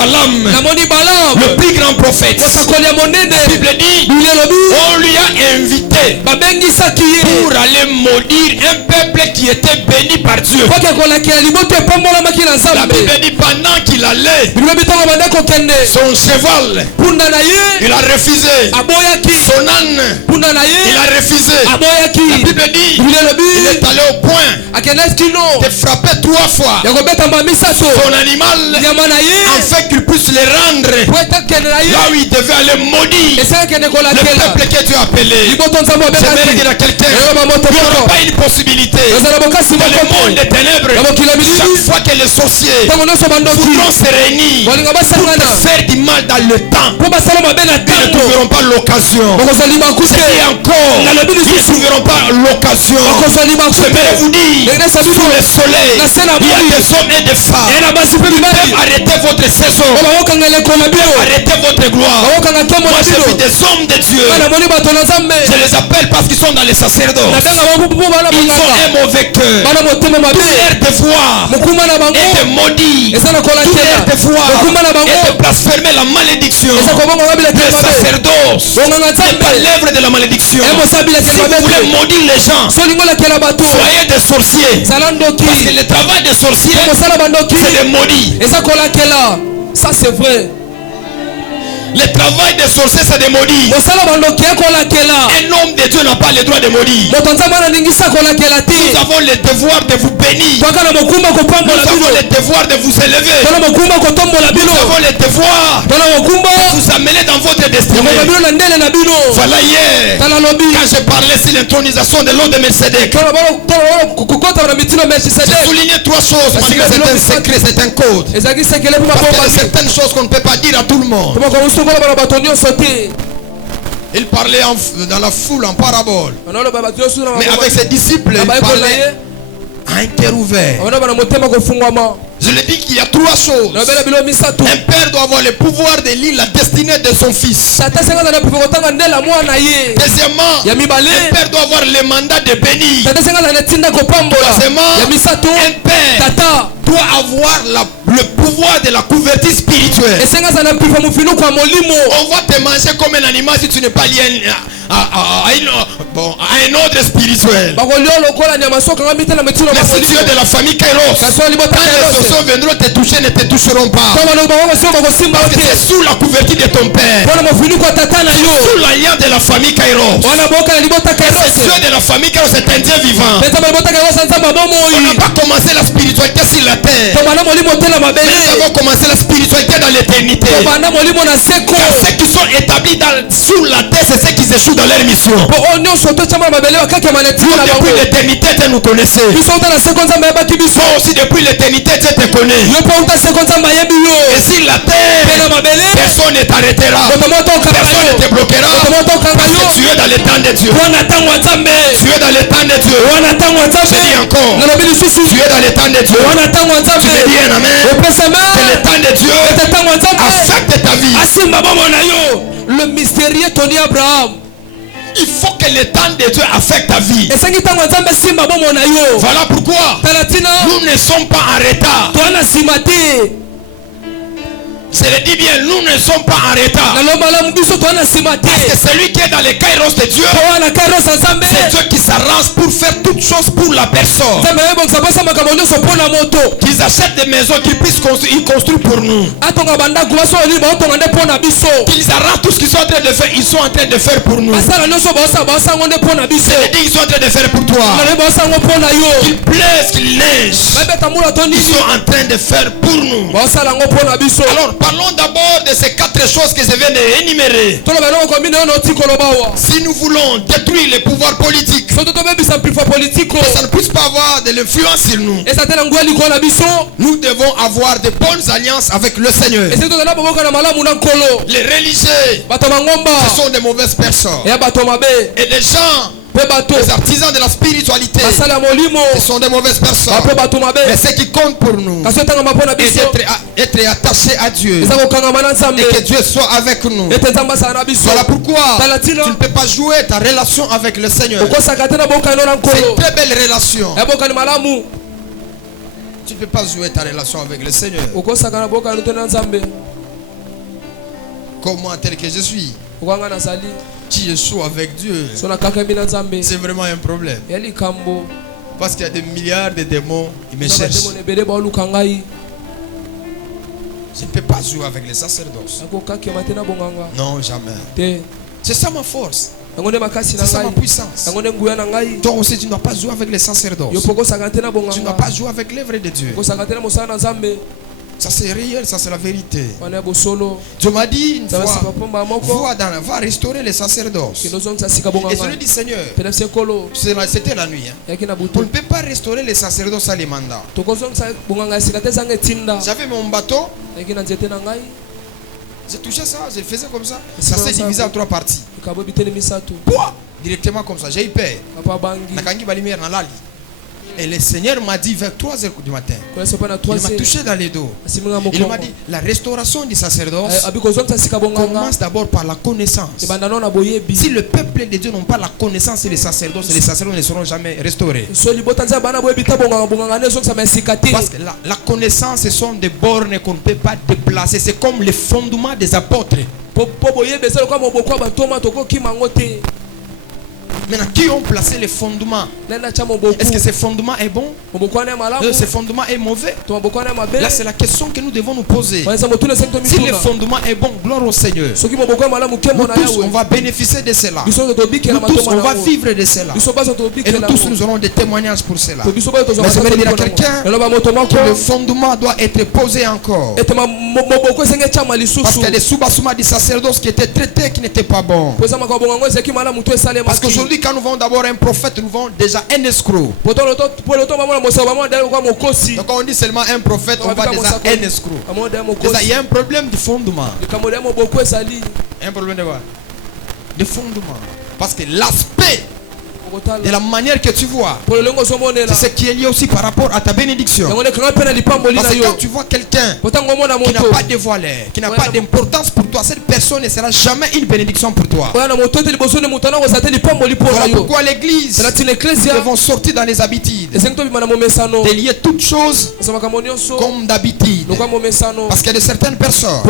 Balaam, namoni balamu le plus grand prophète. mosakoli ya monene La Bible dit, biblia elobi on lui a invité babengisaki ye pour aller maudire un peuple qui était béni par Dieu. po ke kolakela liboto epambolamaki na La nzambe Bible dit, pendant qu'il allait, biblia bitongo bande kokende son cheval, punda na ye il a refusé. aboyaki Son âne, punda na il ye a refusé. La aboyaki Bible dit, biblia il elobi est allé au point akendaki kino de frapper 3 fois ya kobetamba misato son animal nyama na ye afin qu'il puisse le rendre po ete akende na ye là où il devait aller maudire esaka akende le kolakela peuple que tu as appelé. liboto nzambe J'aimerais obekaki dire à quelqu'un, eyoba moto il n'y aura moko pas une possibilité ezala bokasi dans le moko monde des ténèbres. na mokili ya Chaque bilili fois que les sorciers ntango nyonso bandoki voudront se réunir balinga pour basangana te faire du mal dans le temps, mpo basala mabe na ils ne ntango trouveront pas l'occasion. bakozwa libaku C'est te dit encore, Dans le but du ils ne souci. trouveront pas l'occasion. bakozwa libaku J'aimerais te vous dire, ndenge sous sabino le soleil, na se na il y a moi des hommes et des femmes ye na basi mpe qui mibali peuvent arrêter votre saison, o bakokanga eleko na bino arrêter votre gloire. bakokanga nkembo Moi, na j'ai vu bino des hommes de Dieu. nga namoni bato na nzambe Je les appelle parce qu'ils sont dans les sacerdoces. nabengaka bango mpo bana Ils ont banganga un mauvais cœur. bana motema mabe Leur devoir mokuma na bango est de maudire. eza na Tout leur kolakela devoir mokuma na bango est de blasphémer la malédiction. eza kobonga Le babilakeli mabe sacerdoce bonganga n'est nzambe pas l'œuvre de la malédiction. emosa Si bilakeli vous mabe voulez maudire les gens, solingo olakela bato soyez des sorciers. zala ndoki Parce que le travail des sorciers, mosala bandoki c'est de maudire. eza kolakela ça c'est vrai Le travail des sorciers, c'est de maudire. mosala bandoki ekolakela Un homme de Dieu n'a pas le droit de maudire. moto nzambe ananingisa kolakela te Nous avons le devoir de vous bénir. twaka na mokumba Nous kopambola avons bino le devoir de vous élever. tona mokumba kotombola bino Nous avons le devoir tona mokumba de vous amener dans votre destinée. yamoma bino na ndele na bino Voilà hier, tala lobi quand je parlais sur l'intronisation de l'homme de Melchizedek, kokota na mitino j'ai melchisedek souligné 3 choses. Parce que c'est un secret, c'est un code. ezalaki sekele mpo Parce qu'il y a mabomba certaines choses qu'on ne peut pas dire à tout le monde. tomakomosungola bana bato nyonso te Il parlait dans la foule en parabole. banaloba bato nyonso Mais avec ses disciples, il bayekola parlait ye à un cœur ouvert. abana bana motema kofungwama Je le dis qu'il y a trois choses. na bela bilo misato Un père doit avoir le pouvoir de lire la destinée de son fils. tata senga na poko tanga ndela mwana ye Deuxièmement, ya mibale un père doit avoir le mandat de bénir. tata senga na tinda kopambola Troisièmement, ya misato un père tata doit avoir le pouvoir de la couverture spirituelle. esenga za na pifa mufinu kwa molimo On va te manger comme un animal si tu n'es pas lié à un ordre spirituel. bakolio lokola nyama soka nga mitela metilo Mais si tu es de la famille Kairos, kaso libota quand les kairos sorciers viendront te toucher, ne te toucheront pas. kama lo bango sio bakosimba Parce que ote c'est sous la couverture de ton père. bona mufinu kwa tata na yo Sous l'alliance de la famille Kairos. wana boka na libota C'est kairos Dieu de la famille Kairos, c'est un Dieu vivant. pesa libota kairos nzamba bomo On n'a yi pas commencé la spiritualité sur la terre. tomana molimo tela Mais nous mabele avons commencé la spiritualité dans l'éternité. tomana molimo na seko Car ceux qui sont établis sous la terre, c'est ceux qui échouent dans leur mission. po onyo soto chama mabele wakake manetina Vous, na depuis bango l'éternité, Dieu nous connaissait. biso uta na seko nzamba yebaki biso Toi aussi, depuis l'éternité, Dieu te connaît. yo po uta seko nzamba yebi yo Et sur la pe terre, na mabele personne ne t'arrêtera. moto moto okanga Personne ne yo te bloquera. moto moto okanga Parce yo que tu es dans le temps de Dieu. wana tango nzambe Tu es dans le temps de Dieu. wana tango Je nzambe dis encore. nalobi lisusu Tu es dans le temps de Dieu. wana tango Tu nzambe veux dire un amen. opesama C'est le temps de Dieu. ete tango nzambe Affecte ta vie. asimba bomo na yo le mystérieux Tony Abraham Il faut que le temps de Dieu affecte ta vie. esengi tango nzambe simba bomo na yo Voilà pourquoi talatina nous ne sommes pas en retard. twana nsima te Je le dis bien, nous ne sommes pas en retard. nalomba lamu biso twana nsima te Parce que celui qui est dans les kairos de Dieu, po wana kairos ya nzambe c'est Dieu qui s'arrange pour faire toutes choses pour la personne. nzambe ayebongisa posa makambo nyonso mpo na moto Qu'ils achètent des maisons, qu'ils puissent construire, ils construisent pour nous. atonga bandako basololi baotonga nde mpo na biso Qu'ils arrangent tout ce qu'ils sont en train de faire, ils sont en train de faire pour nous. basala nyonso baosango nde mpo na biso Je le dis, ils sont en train de faire pour toi. nalobi baosango mpo na yo Qu'il plaise, qu'il neige. babeta mbula to Ils nini sont en train de faire pour nous. baosala yango mpo na biso Alors parlons d'abord de ces quatre choses que je viens d'énumérer. toloba eloko komine oyo noti koloba awa Si nous voulons détruire les pouvoirs politiques, soki tobebisa mpifa politiko que ça ne puisse pas avoir de l'influence sur nous, eza te na nguya likolo na biso nous devons avoir de bonnes alliances avec le Seigneur. esili tozala boboka na malamu na nkolo Les religieux, bato bangomba ce sont des mauvaises personnes. eya bato mabe Et les gens, mpe bato les artisans de la spiritualité, basala ya molimo ce sont des mauvaises personnes. bape bato mabe Mais ce qui compte pour nous, kasi etangama mpo na est biso être attaché à Dieu. eza kokangama na nzambe Et que Dieu soit avec nous. ete nzambe asala na biso Voilà pourquoi tala tu ntina ne peux pas jouer ta relation avec le Seigneur. okosaka te na bokani no na C'est une nkolo très belle relation. ya bokani malamu Tu ne peux pas jouer ta relation avec le Seigneur. okosaka na bokani to na nzambe Comme moi, tel que je suis. okanga nazali Si je suis avec Dieu, so nakakami na nzambe c'est vraiment un problème. ya likambo Parce qu'il y a des milliards de démons, ils me cherchent. bademona ebele baoluka ngai Je ne peux pas jouer avec les sacerdoces. nakokakema te na bonganga Non, jamais. te C'est ça ma force. yango nde makasi na C'est ça ma ngai puissance. yango nde nguya na ngai Toi aussi, tu ne dois pas jouer avec les sacerdoces. yo mpo okosaka te na Tu ne dois bonganga pas jouer avec l'œuvre de Dieu. okosaka te na mosala na nzambe Ça c'est réel, ça c'est la vérité. wana ya bosolo Dieu m'a dit une nzambe fois, asipa pomba moko va restaurer les sacerdoces. kende ozongisa sika Et je bonganga lui dis, Seigneur, pene se nkolo c'était la nuit. Hein. yaki na On ne butu peut pas restaurer les sacerdoces sans les mandats. tokozongisa bonganga ya sika te ezanga etinda J'avais mon bateau, yaki na nzete na ngai j'ai touché ça, je le faisais comme ça. Ça s'est divisé en trois parties. ekabo biteli misato Pouah! Directement comme ça, j'ai eu peur. papa bangi Nakangi balimir na lali. Et le Seigneur m'a dit vers 3 h du matin. kolesa mpo na Il m'a 3 touché dans les dos. asiminga Il m'a mokongo dit, la restauration du sacerdoce abi kozongisa sika bonganga commence d'abord par la connaissance. ebanda no na boyebi Si le peuple de Dieu n'ont pas la connaissance et les sacerdoces ne seront jamais restaurés. so libota nzambe bana boyebi ta bonganga nde ezongisama esika te Parce que la connaissance, ce sont des bornes qu'on ne peut pas déplacer. C'est comme les fondements des apôtres. po boyebi eza lokola moboko ya bantoma tokokima yango te Maintenant, qui ont placé les fondements? nde atya moboku Est-ce que ce fondement est bon? moboko wana ya malamu Ce fondement est mauvais? to maboko wana ya mabe Là, c'est la question que nous devons nous poser. waneza motuna esengi Si le tomituna fondement est bon, gloire au Seigneur. soki moboko ya malamu Nous nkembo na tous, on yawe va bénéficier de cela. biso oyo tobikela Nous tous, matoma on va nango vivre de cela. biso baso Et nous tobikela tous, nous aurons des témoignages pour cela. to biso bayo tozwa Mais je vais dire à matata quelqu'un eloba moto moko que le fondement doit être posé encore. ete moboko esengi etyama Parce lisusu qu'il y a des sous-bassements du sacerdoce qui étaient traités qui n'étaient pas bons. po eza makambo bongo yango ezalaki malamu to Parce esalemaki qu'aujourd'hui, quand nous voyons d'abord un prophète, nous voyons déjà un escroc. po loto bamona mosao bamona dali kwa mokosi Donc, quand on dit seulement un prophète, on voit déjà un escroc. bamona dali Déjà, il y mokosi a un problème de fondement. likambo ya moboko ezali Un problème de quoi? De fondement. Parce que l'aspect de la manière que tu vois. C'est ce qui est lié aussi par rapport à ta bénédiction. Parce que quand tu vois quelqu'un qui n'a pas de valeur, qui n'a pas d'importance pour toi, cette personne ne sera jamais une bénédiction pour toi. Voilà pourquoi l'église, nous devons sortir dans les habitudes, de lier toutes choses comme d'habitude. Parce que de certaines personnes,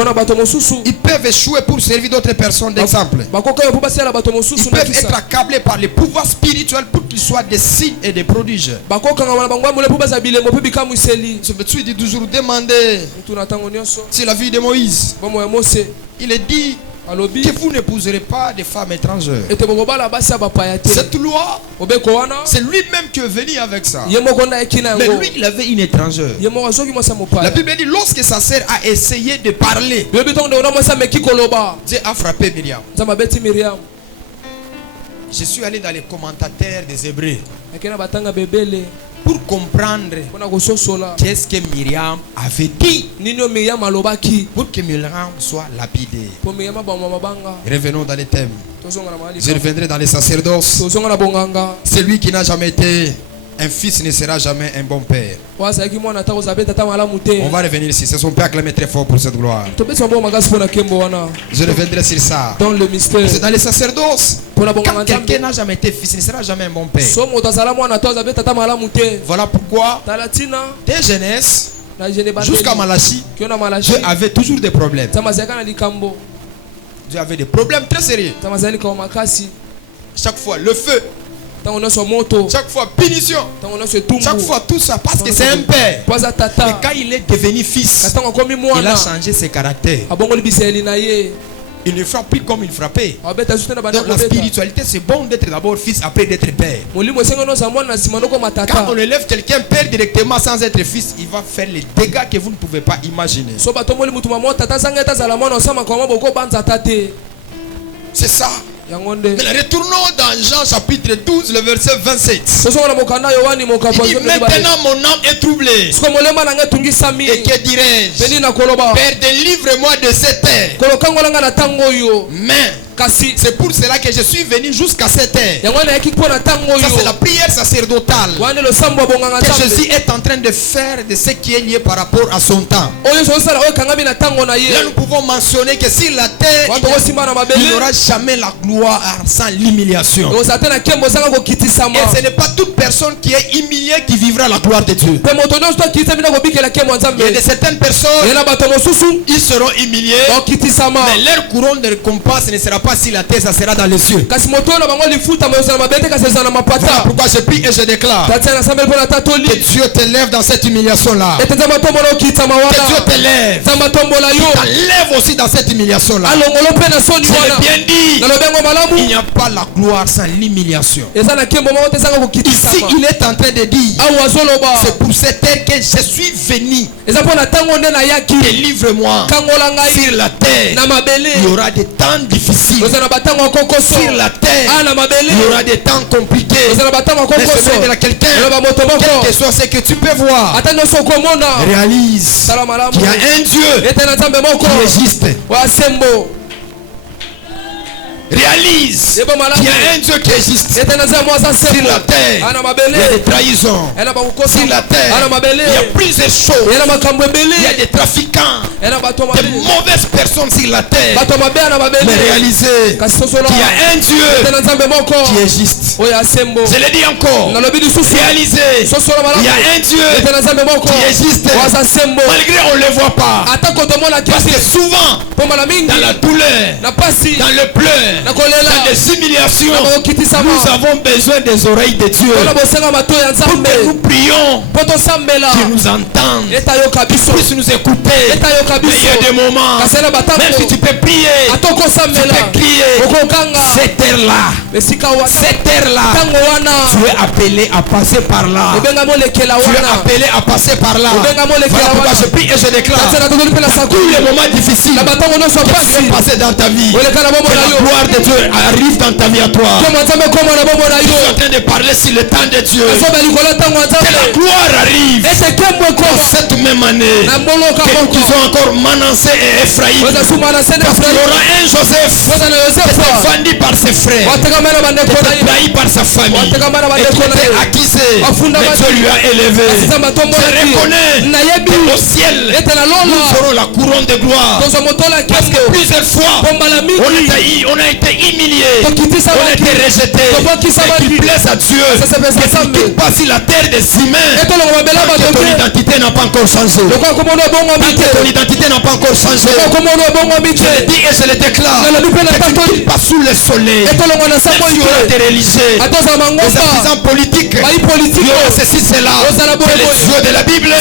ils peuvent échouer pour servir d'autres personnes d'exemple. Ils peuvent être accablés par les pouvoirs spirituels pour qu'ils soient des signes et des prodiges. Je me suis toujours demandé si la vie de Moïse, il est dit que vous n'épouserez pas des femmes étrangères. Cette loi, c'est lui-même qui est venu avec ça. Mais lui, il avait une étrangère. La Bible dit lorsque sa sœur a essayé de parler, Dieu a frappé Myriam. Je suis allé dans les commentateurs des Hébreux pour comprendre qu'est-ce que Myriam avait dit pour que Myriam soit lapidée. Revenons dans les thèmes. Je reviendrai dans les sacerdoces. Celui qui n'a jamais été un fils ne sera jamais un bon père. On va revenir ici. C'est son père acclamé très fort pour cette gloire. Je reviendrai sur ça. C'est dans les sacerdoces. Quand quelqu'un n'a jamais été fils, il ne sera jamais un bon père. Voilà pourquoi, dès Genèse jusqu'à Malachie, Dieu avait toujours des problèmes. Dieu avait des problèmes très sérieux. Chaque fois le feu, chaque fois punition, chaque fois tout ça, parce que c'est un père. Et quand il est devenu fils, il a changé ses caractères. Il ne frappe plus comme il frappait. Donc la spiritualité, c'est bon d'être d'abord fils après d'être père. Quand on élève quelqu'un père directement sans être fils, il va faire les dégâts que vous ne pouvez pas imaginer. C'est ça. Mais retournons dans Jean chapitre 12, le verset 27. Il dit maintenant mon âme est troublée. Et que dirais-je? Père, délivre-moi de cette terre. Mais c'est pour cela que je suis venu jusqu'à cette terre. Ça c'est la prière sacerdotale que Jésus est en train de faire de ce qui est lié par rapport à son temps. Là nous pouvons mentionner que sur la terre il n'y aura jamais la gloire sans l'humiliation. Et ce n'est pas toute personne qui est humiliée qui vivra la gloire de Dieu. Il y a de certaines personnes, ils seront humiliés, mais leur couronne de récompense ne sera pas si la terre, ça sera dans les cieux. Voilà pourquoi je prie et je déclare que Dieu te lève dans cette humiliation là. Que Dieu te lève. T'enlève aussi dans cette humiliation là. Je l'ai bien dit, il n'y a pas la gloire sans l'humiliation. Ici il est en train de dire, c'est pour cette terre que je suis venu. Délivre-moi. Sur la terre il y aura des temps difficiles. Sur la terre il y aura des temps compliqués. Mais je vais à quelqu'un, quel que soit ce que tu peux voir, réalise qu'il y a un Dieu qui est juste. Réalise qu'il y a un Dieu qui existe. Sur la terre il y a des trahisons. Sur la terre il y a plusieurs choses. Il y a des trafiquants, des mauvaises personnes sur la terre. Mais réalisez qu'il y a un Dieu qui est juste. Je l'ai dit encore, réalisez qu'il y a un Dieu qui est juste. Malgré on ne le voit pas, parce que souvent dans la douleur, dans le pleur, dans les humiliations, nous avons besoin des oreilles de Dieu pour que nous prions, qu'il nous entende, qu'il puisse nous écouter. Mais il y a des moments, même si tu peux prier, tu peux crier, cette terre-là, tu es appelé à passer par là. Tu es appelé à passer par là. Voilà pourquoi je prie et je déclare tous les moments difficiles que tu vas passer dans ta vie, que la gloire de Dieu arrive dans ta vie à toi. Tu es en train de parler sur le temps de Dieu. Quel la gloire arrive dans cette même année. Que nous ont encore Manassé et Ephraïm. Parce qu'il y aura un Joseph qui était vendu par ses frères, qui était trahi par sa famille, et qui était accusé. Mais Dieu lui a élevé. Je reconnais que au ciel, nous aurons la couronne de gloire. Parce que plusieurs fois, on a été humilié, on a été rejeté. Et qu'il plaise à Dieu que tu passes sur la terre des humains, que ton identité n'a pas encore changé. Que ton identité n'a pas encore changé. Je le dis et je le déclare. Que tu passes sous le soleil. Même si on a des religieux, des artisans politiques, il y aura ceci, cela. Que les dieux de la Bible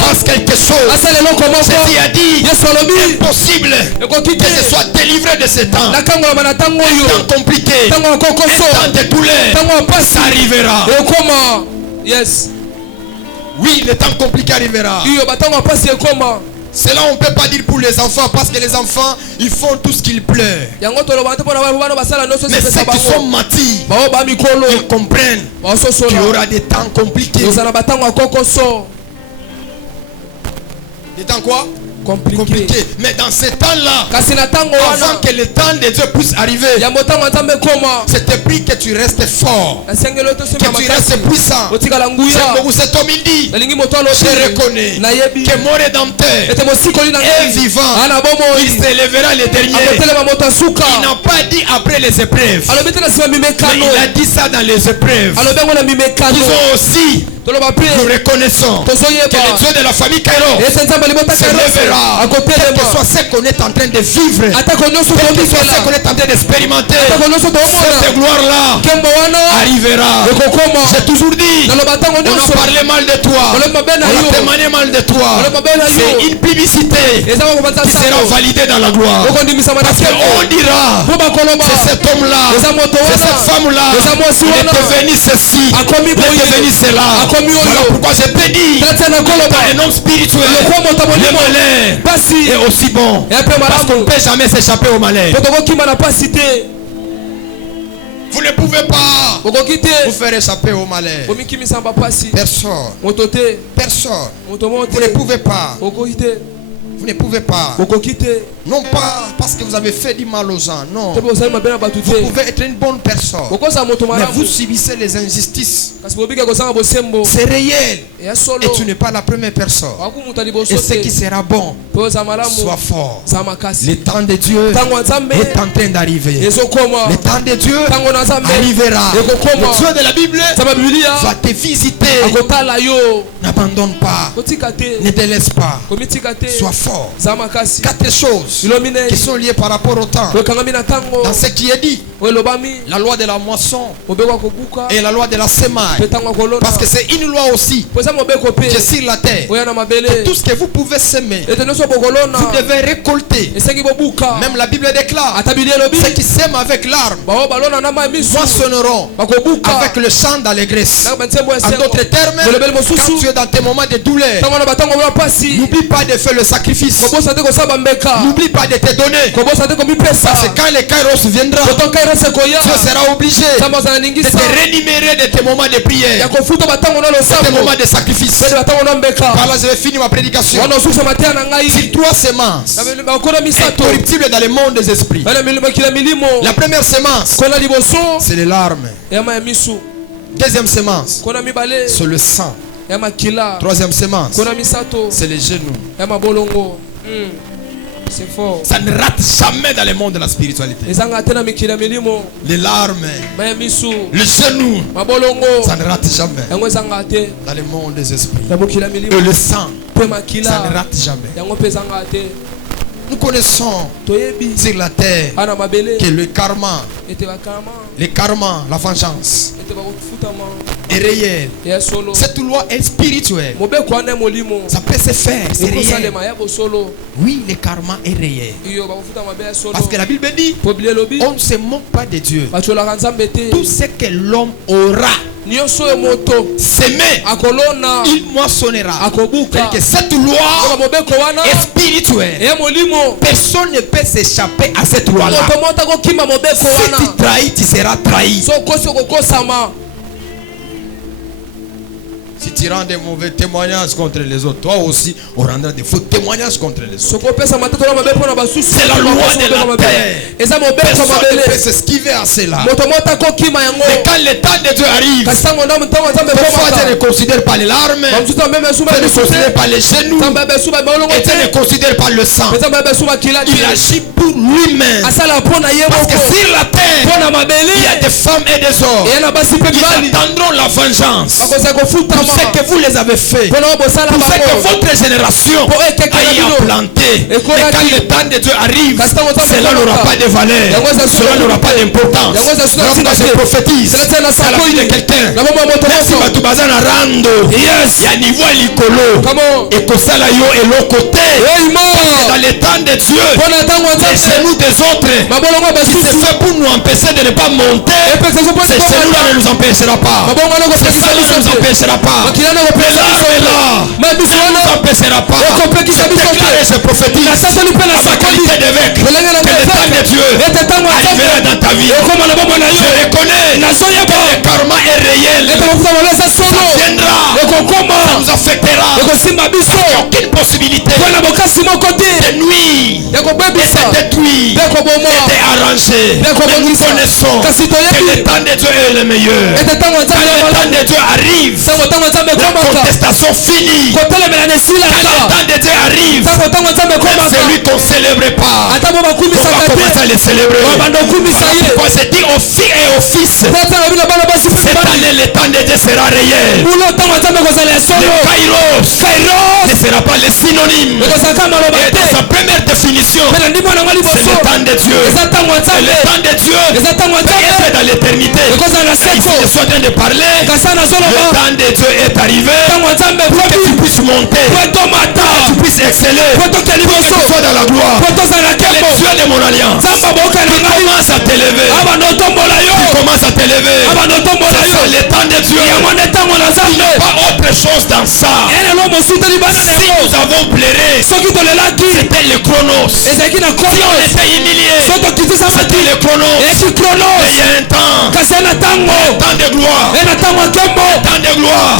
fassent quelque chose. Jésus a dit, impossible que je sois délivré de ce temps. Un temps compliqué, un temps de douleur, ça arrivera. Yes. Oui, le temps compliqué arrivera. Cela on ne peut pas dire pour les enfants, parce que les enfants ils font tout ce qu'ils pleurent. Mais ceux qui sont matis, ils comprennent qu'il y aura des temps compliqués. Des temps quoi? Compliqué. Mais dans ce temps-là, avant que le temps de Dieu puisse arriver, c'était pris que tu restes fort, que tu restes puissant. Je reconnais que mon Rédempteur est vivant. Il s'élèvera le dernier. Il n'a pas dit après les épreuves, mais il a dit ça dans les épreuves. Ils ont aussi, nous reconnaissons que le Dieu de la famille Kairos s'élèvera. Quel que soit ce qu'on est en train de vivre, quel que soit ce qu'on est en train d'expérimenter, cette gloire-là arrivera. J'ai toujours dit, on a parlé mal de toi, on a témoigné mal de toi. C'est une publicité qui sera validée dans la gloire. Parce qu'on dira, c'est cet homme-là, c'est cette femme-là, il est devenu ceci, il est devenu cela. Voilà pourquoi je te dis, un homme spirituel, le malheur est aussi bon, parce qu'on ne peut jamais s'échapper au malheur. Vous ne pouvez pas vous faire échapper au malheur. Personne. Vous ne pouvez pas. Vous ne pouvez pas. Non pas parce que vous avez fait du mal aux gens. Non. Vous pouvez être une bonne personne, mais vous subissez les injustices. C'est réel. Et tu n'es pas la première personne. Et ce qui sera bon, sois fort. Le temps de Dieu est en train d'arriver. Le temps de Dieu arrivera. Le Dieu de la Bible va te visiter. N'abandonne pas. Ne te laisse pas. Sois fort. 4 choses qui sont liées par rapport au temps. Dans ce qui est dit, la loi de la moisson et la loi de la semaille. Parce que c'est une loi aussi qui est sur la terre. Et tout ce que vous pouvez semer, vous devez récolter. Même la Bible déclare, ceux qui sèment avec l'arme moissonneront avec le chant d'allégresse. En d'autres termes, quand tu es dans tes moments de douleur, n'oublie pas de faire le sacrifice. N'oublie pas de te donner. Parce que quand le Kairos viendra, Dieu sera obligé de te rémunérer de tes moments de prière, de tes moments de sacrifice. Par là, je vais finir ma prédication. Sur 3 semences incorruptibles dans le monde des esprits. La première semence, c'est les larmes. Deuxième semence, c'est le sang. Troisième semence, c'est les genoux. C'est fort. Ça ne rate jamais dans le monde de la spiritualité. Les larmes, le genou, ça ne rate jamais dans le monde des esprits. Et le sang, ça ne rate jamais. Nous connaissons sur la terre que le karma, la vengeance est réel. Cette loi est spirituelle. Ça peut se faire, c'est réel. Oui, le karma est réel. Parce que la Bible dit, on ne se moque pas de Dieu. Tout ce que l'homme aura s'aimer, il moissonnera. Que cette loi est spirituelle. Personne ne peut s'échapper à cette loi-là. Si tu trahis, tu seras trahi. Si tu rends des mauvais témoignages contre les autres, toi aussi, on rendra des faux témoignages contre les autres. C'est la loi de la terre. Personne ne peut s'esquiver à cela. Mais quand le temps de Dieu arrive, parfois tu ne considères pas les larmes, tu ne considères pas les genoux, et tu ne considères pas le sang. Il agit pour lui-même. Parce que sur la terre, il y a des femmes et des hommes. Ils attendront la vengeance. Pour ce que vous les avez fait, pour ce que votre génération a y implanté. Et quand le temps de Dieu arrive, cela n'aura pas de valeur, cela n'aura pas d'importance. Lorsque je prophétise à la vie de quelqu'un, merci Batubazana Rando, il y a niveau à l'icolo, et que ça là yo est l'autre côté. Dans le temps de Dieu, les genoux des autres qui se fait pour nous empêcher de ne pas monter, ces genoux-là ne nous empêchera pas. Ces ça ne nous empêchera pas. Mais là, ne nous empêchera pas. Je déclare et je prophétise à ma qualité d'évêque que le temps de Dieu arrivera dans ta vie. Je reconnais que le karma est réel. Ça viendra, ça nous affectera. Il n'y a aucune possibilité de nuire et de détruire et d'arranger. Mais nous connaissons que le temps de Dieu est le meilleur. Quand le temps de Dieu arrive, la contestation finit. Quand le temps de Dieu arrive, même celui qu'on ne célèbre pas, on va commencer à le célébrer. Pourquoi c'est dit aux filles et aux fils, cette année le temps de Dieu sera réel. Le kairos ne sera pas le synonyme. Et dans sa première définition, c'est le temps de Dieu. Et le temps de Dieu est dans l'éternité. Ici je suis en train de parler. Le temps de Dieu est arrivé pour que tu puisses monter, que tu puisses exceller, pour que tu sois dans la gloire. Que le Dieu de mon alliance commence à t'élever. Tu commences à t'élever. C'est ça le temps de Dieu. Il n'y a pas autre chose dans ça. Si nous avons pleuré, c'était le chronos. Si on était humilié, c'était le chronos. Et il y a un temps de gloire. Un temps de gloire.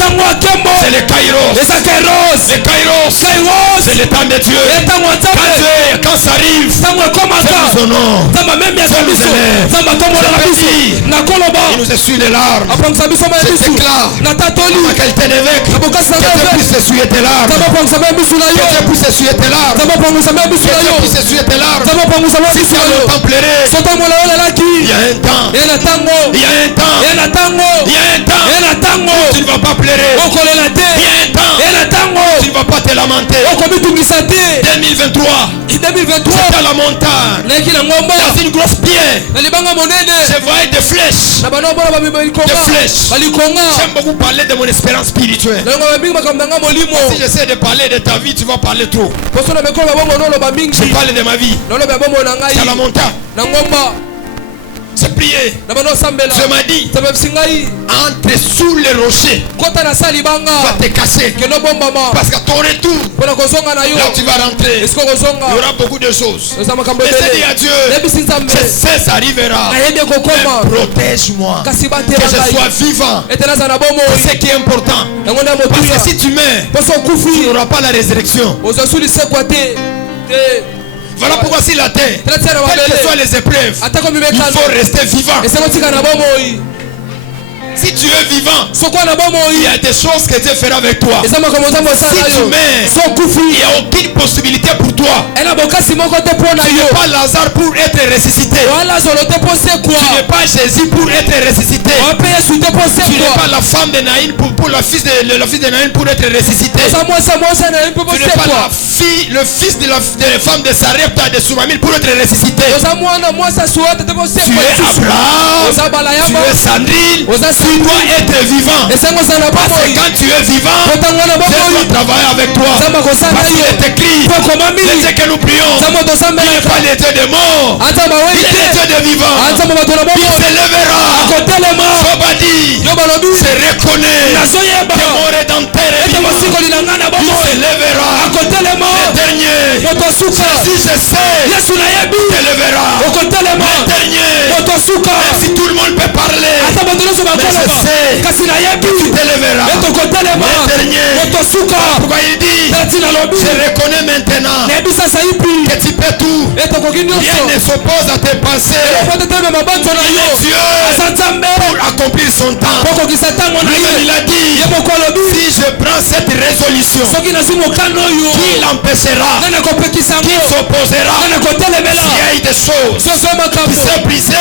C'est le kairos. Le kairos, c'est le temps de Dieu. Quand ça arrive, c'est son nom. Il nous essuie les larmes. Je déclare à qualité d'évêque que Dieu puisse essuyer tes larmes. Que Dieu puisse essuyer tes larmes. Que Dieu puisse essuyer tes larmes. Si tu as longtemps pleuré, il y a un temps. Il y a un temps. Il y a un temps où tu ne vas pas pleurer. Il y a un temps où tu ne vas pas te lamenter. 2023, c'est à la montagne, dans une grosse pierre, je voyais des flèches. J'aime beaucoup parler de mon expérience spirituelle. Si j'essaie de parler de ta vie, tu vas parler trop. Je parle de ma vie. C'est à la montagne. C'est prié. Je m'a dit, entre sous les rochers, va te casser. Parce qu'à ton retour, là tu vas rentrer, il y aura beaucoup de choses. Mais c'est dit à Dieu, je sais ça arrivera. Mais protège-moi, que je sois vivant. C'est ce qui est important. Parce que si tu meurs, tu n'auras pas la résurrection. Voilà pourquoi si la terre, quelles que soient les épreuves, il faut rester vivant. Si tu es vivant, il y a des choses que Dieu fera avec toi. Si tu meurs, il n'y a aucune possibilité pour toi. Tu n'es pas Lazare pour être ressuscité. Tu n'es pas Jésus pour être ressuscité. Tu n'es pas la femme de Naïn pour le fils de Naïn pour être ressuscité. Tu n'es pas le fils de la femme de Sarepta de Soumamil pour être ressuscité. Tu es Abraham, tu es Sandrine. Tu dois être vivant. Parce que quand tu es vivant, Dieu doit travailler avec toi. Parce qu'il est écrit, le Dieu que nous prions, il n'est pas le Dieu des morts, il est le Dieu des vivants. Il s'élèvera. Sobadi se reconnaît que mon rédempteur est vivant. Il s'élèvera. Le dernier Jésus, je sais, t'élèvera. Le dernier, même si tout le monde peut parler, mais je sais que tu t'élèveras. Le dernier, pourquoi il dit, je reconnais maintenant que tu peux tout. Rien ne s'oppose à tes pensées. Il est Dieu pour accomplir son temps. Lui-même il a dit, si je prends cette résolution, qui l'empêchera, qui s'opposera, s'il y a eu des choses qui s'est brisé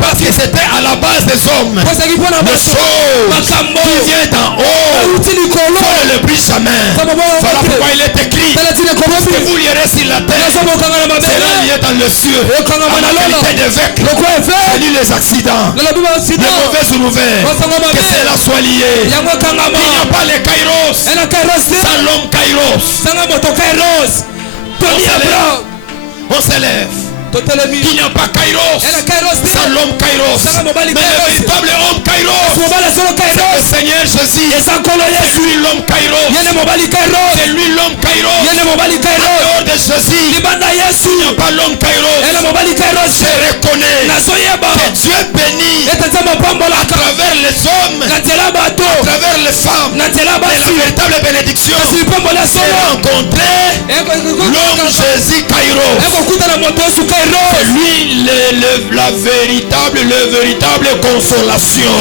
parce que c'était à la base des hommes. Les choses qui viennent d'en haut, on ne le brise jamais. Voilà pourquoi il est écrit, ce que vous lirez sur la terre sera lié dans le ciel. À la qualité d'évêque, salut les accidents, les mauvaises nouvelles, que cela soit lié. Il n'y a pas les kairos sans l'homme kairos. On s'élève. Il n'y a pas kairos sans l'homme kairos. Mais le véritable homme kairos, c'est le Seigneur Jésus. C'est lui l'homme kairos. C'est lui l'homme kairos. En dehors de Jésus, il n'y a pas l'homme kairos. Je reconnais que Dieu bénit à travers les hommes, à travers les femmes. Et la véritable bénédiction, c'est rencontrer l'homme Jésus kairos. C'est lui le véritable consolation.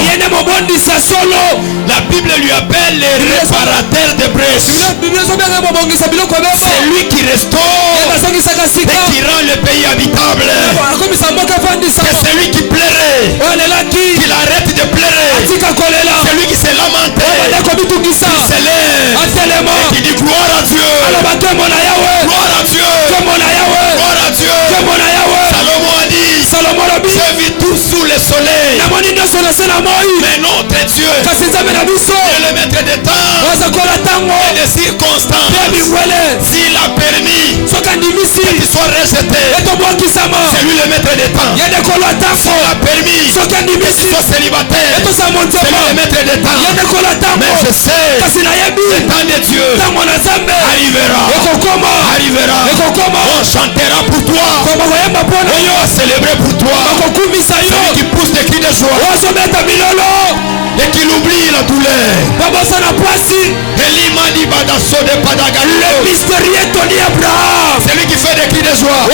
La Bible lui appelle le réparateur de brèches. C'est lui qui restaure et qui rend le pays habitable. C'est celui qui plairait, qu'il arrête de pleurer. C'est lui qui s'est lamenté, qui s'élève et qui dit gloire à Dieu. Gloire à Dieu. Gloire à Dieu. Salomon a dit, je vis tout sous le soleil. Mais notre Dieu est le maître des temps et des circonstances. S'il a permis qu'il soit rejeté, c'est lui le maître des temps. S'il a permis qu'il soit célibataire, c'est lui le maître des temps. Mais je sais, le temps de Dieu arrivera. On chantera pour toi. On va célébrer pour toi. Celui qui pousse des cris de joie et qui oublie la douleur. Le mystérieux Tony Abraham, c'est lui qui fait des cris de joie,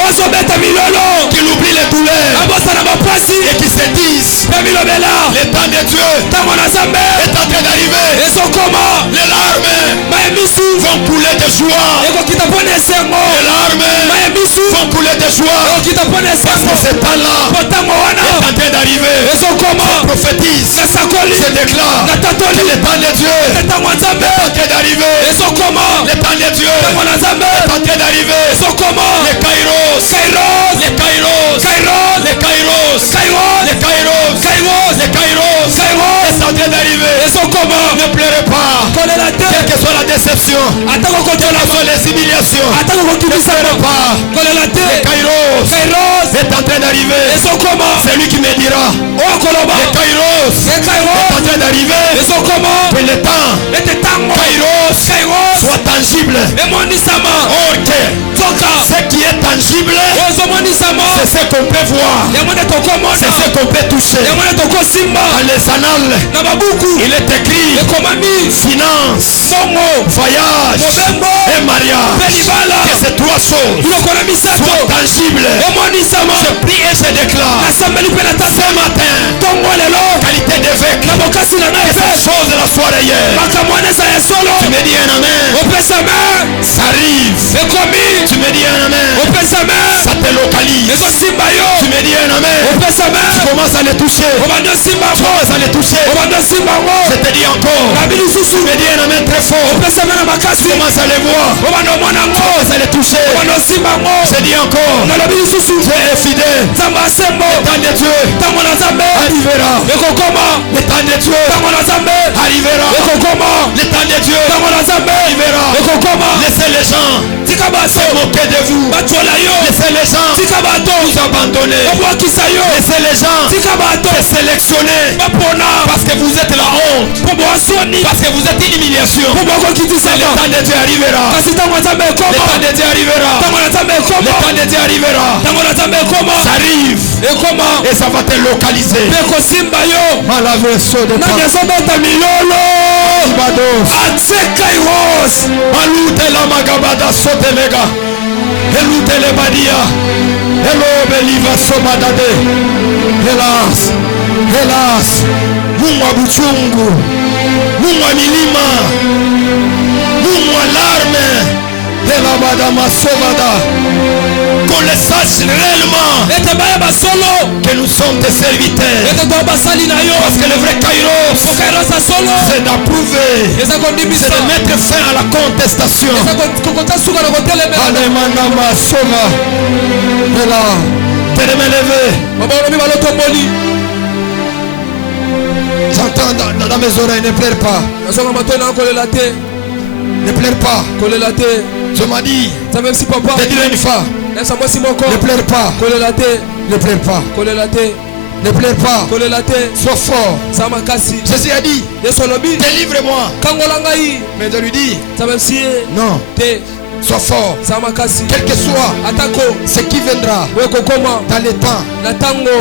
qui oublie les douleurs et qui se disent, le temps de Dieu est en train d'arriver. Les larmes vont couler de joie. Les larmes vont couler de joie parce que ce temps-là est en train d'arriver. Je prophétise, je déclare que le temps de Dieu est en train d'arriver. Le temps de Dieu est en train d'arriver. Les kairos, les kairos, les kairos, les kairos, les kairos est en train d'arriver. Ne pleurez pas, quelle que soit la déception, quelles que soient les humiliations, ne pleurez pas. Les kairos est en train d'arriver. C'est lui qui me dira, les kairos est en train d'arriver. Que le temps kairos soit tangible. Or ce qui est tangible, c'est ce qu'on peut voir, c'est ce qu'on peut toucher. Dans les annales, il est écrit finance, voyage et mariage. Que ces trois choses soient tangibles. Je prie et je déclare ce matin, qualité d'évêque, que cette chose la soit réelle. Tu me dis un amen. Ça arrive. Tu me dis un amen. Ça te localise. Tu me dis un amen. Tu commences à les toucher. Je te dis encore. Tu me dis un amen très fort. Tu commences à les voir. Tu commences à les toucher. Je dis encore. Dieu est fidèle. Le temps de Dieu arrivera. Le temps de Dieu arrivera. Le temps de Dieu arrivera. Laissez les gens se moquer de vous. Laissez les gens vous abandonner. Laissez les gens se sélectionner. Parce que vous êtes la honte. Parce que vous êtes une humiliation. Le temps de Dieu arrivera. Le temps de Dieu arrivera. Le temps de Dieu arrivera. Ça arrive. Et ça va te localiser. Malaveso de Malute la magabada sotelega. Elute le badia. Hello beliva somadade. Hélas. Hélas. Mungu wa buchungu. Mungu wa milima. Mungu wa larme. Hela badama somada. Qu'on le sache réellement que nous sommes des serviteurs. Parce que le vrai Kairos, c'est d'approuver, c'est de mettre fin à la contestation. J'entends dans mes oreilles, ne pleure pas. Ne pleure pas. Je m'as dit, t'as dit une fois. Ne pleure pas. Ne pleure pas. Ne pleure pas. Sois fort. Jésus a dit, délivre-moi. Mais de lui dire, non. Sois fort. Quel que soit ce qui viendra dans les temps.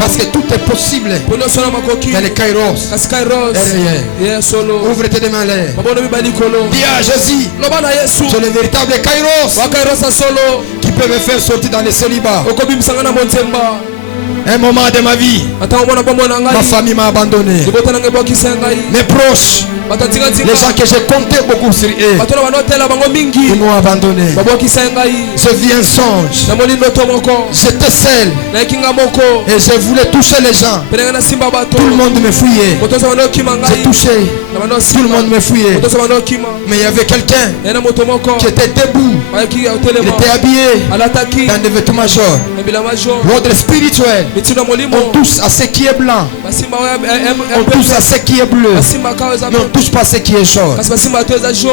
Parce que tout est possible dans les Kairos. Ouvre tes mains là. Dis à Jésus, c'est le véritable Kairos qui peut me faire sortir dans les célibats. Un moment de ma vie, ma famille m'a abandonné. Mes proches, les gens que j'ai compté beaucoup sur eux, ils m'ont abandonné. Je vis un songe. J'étais seul et je voulais toucher les gens. Tout le monde me fouillait. J'ai touché. Tout le monde me fouillait. Mais il y avait quelqu'un qui était debout. Il était habillé dans des vêtements jaunes. L'ordre spirituel. On touche à ce qui est blanc. On touche à ce qui est bleu. Mais on ne touche pas à ce qui est jaune.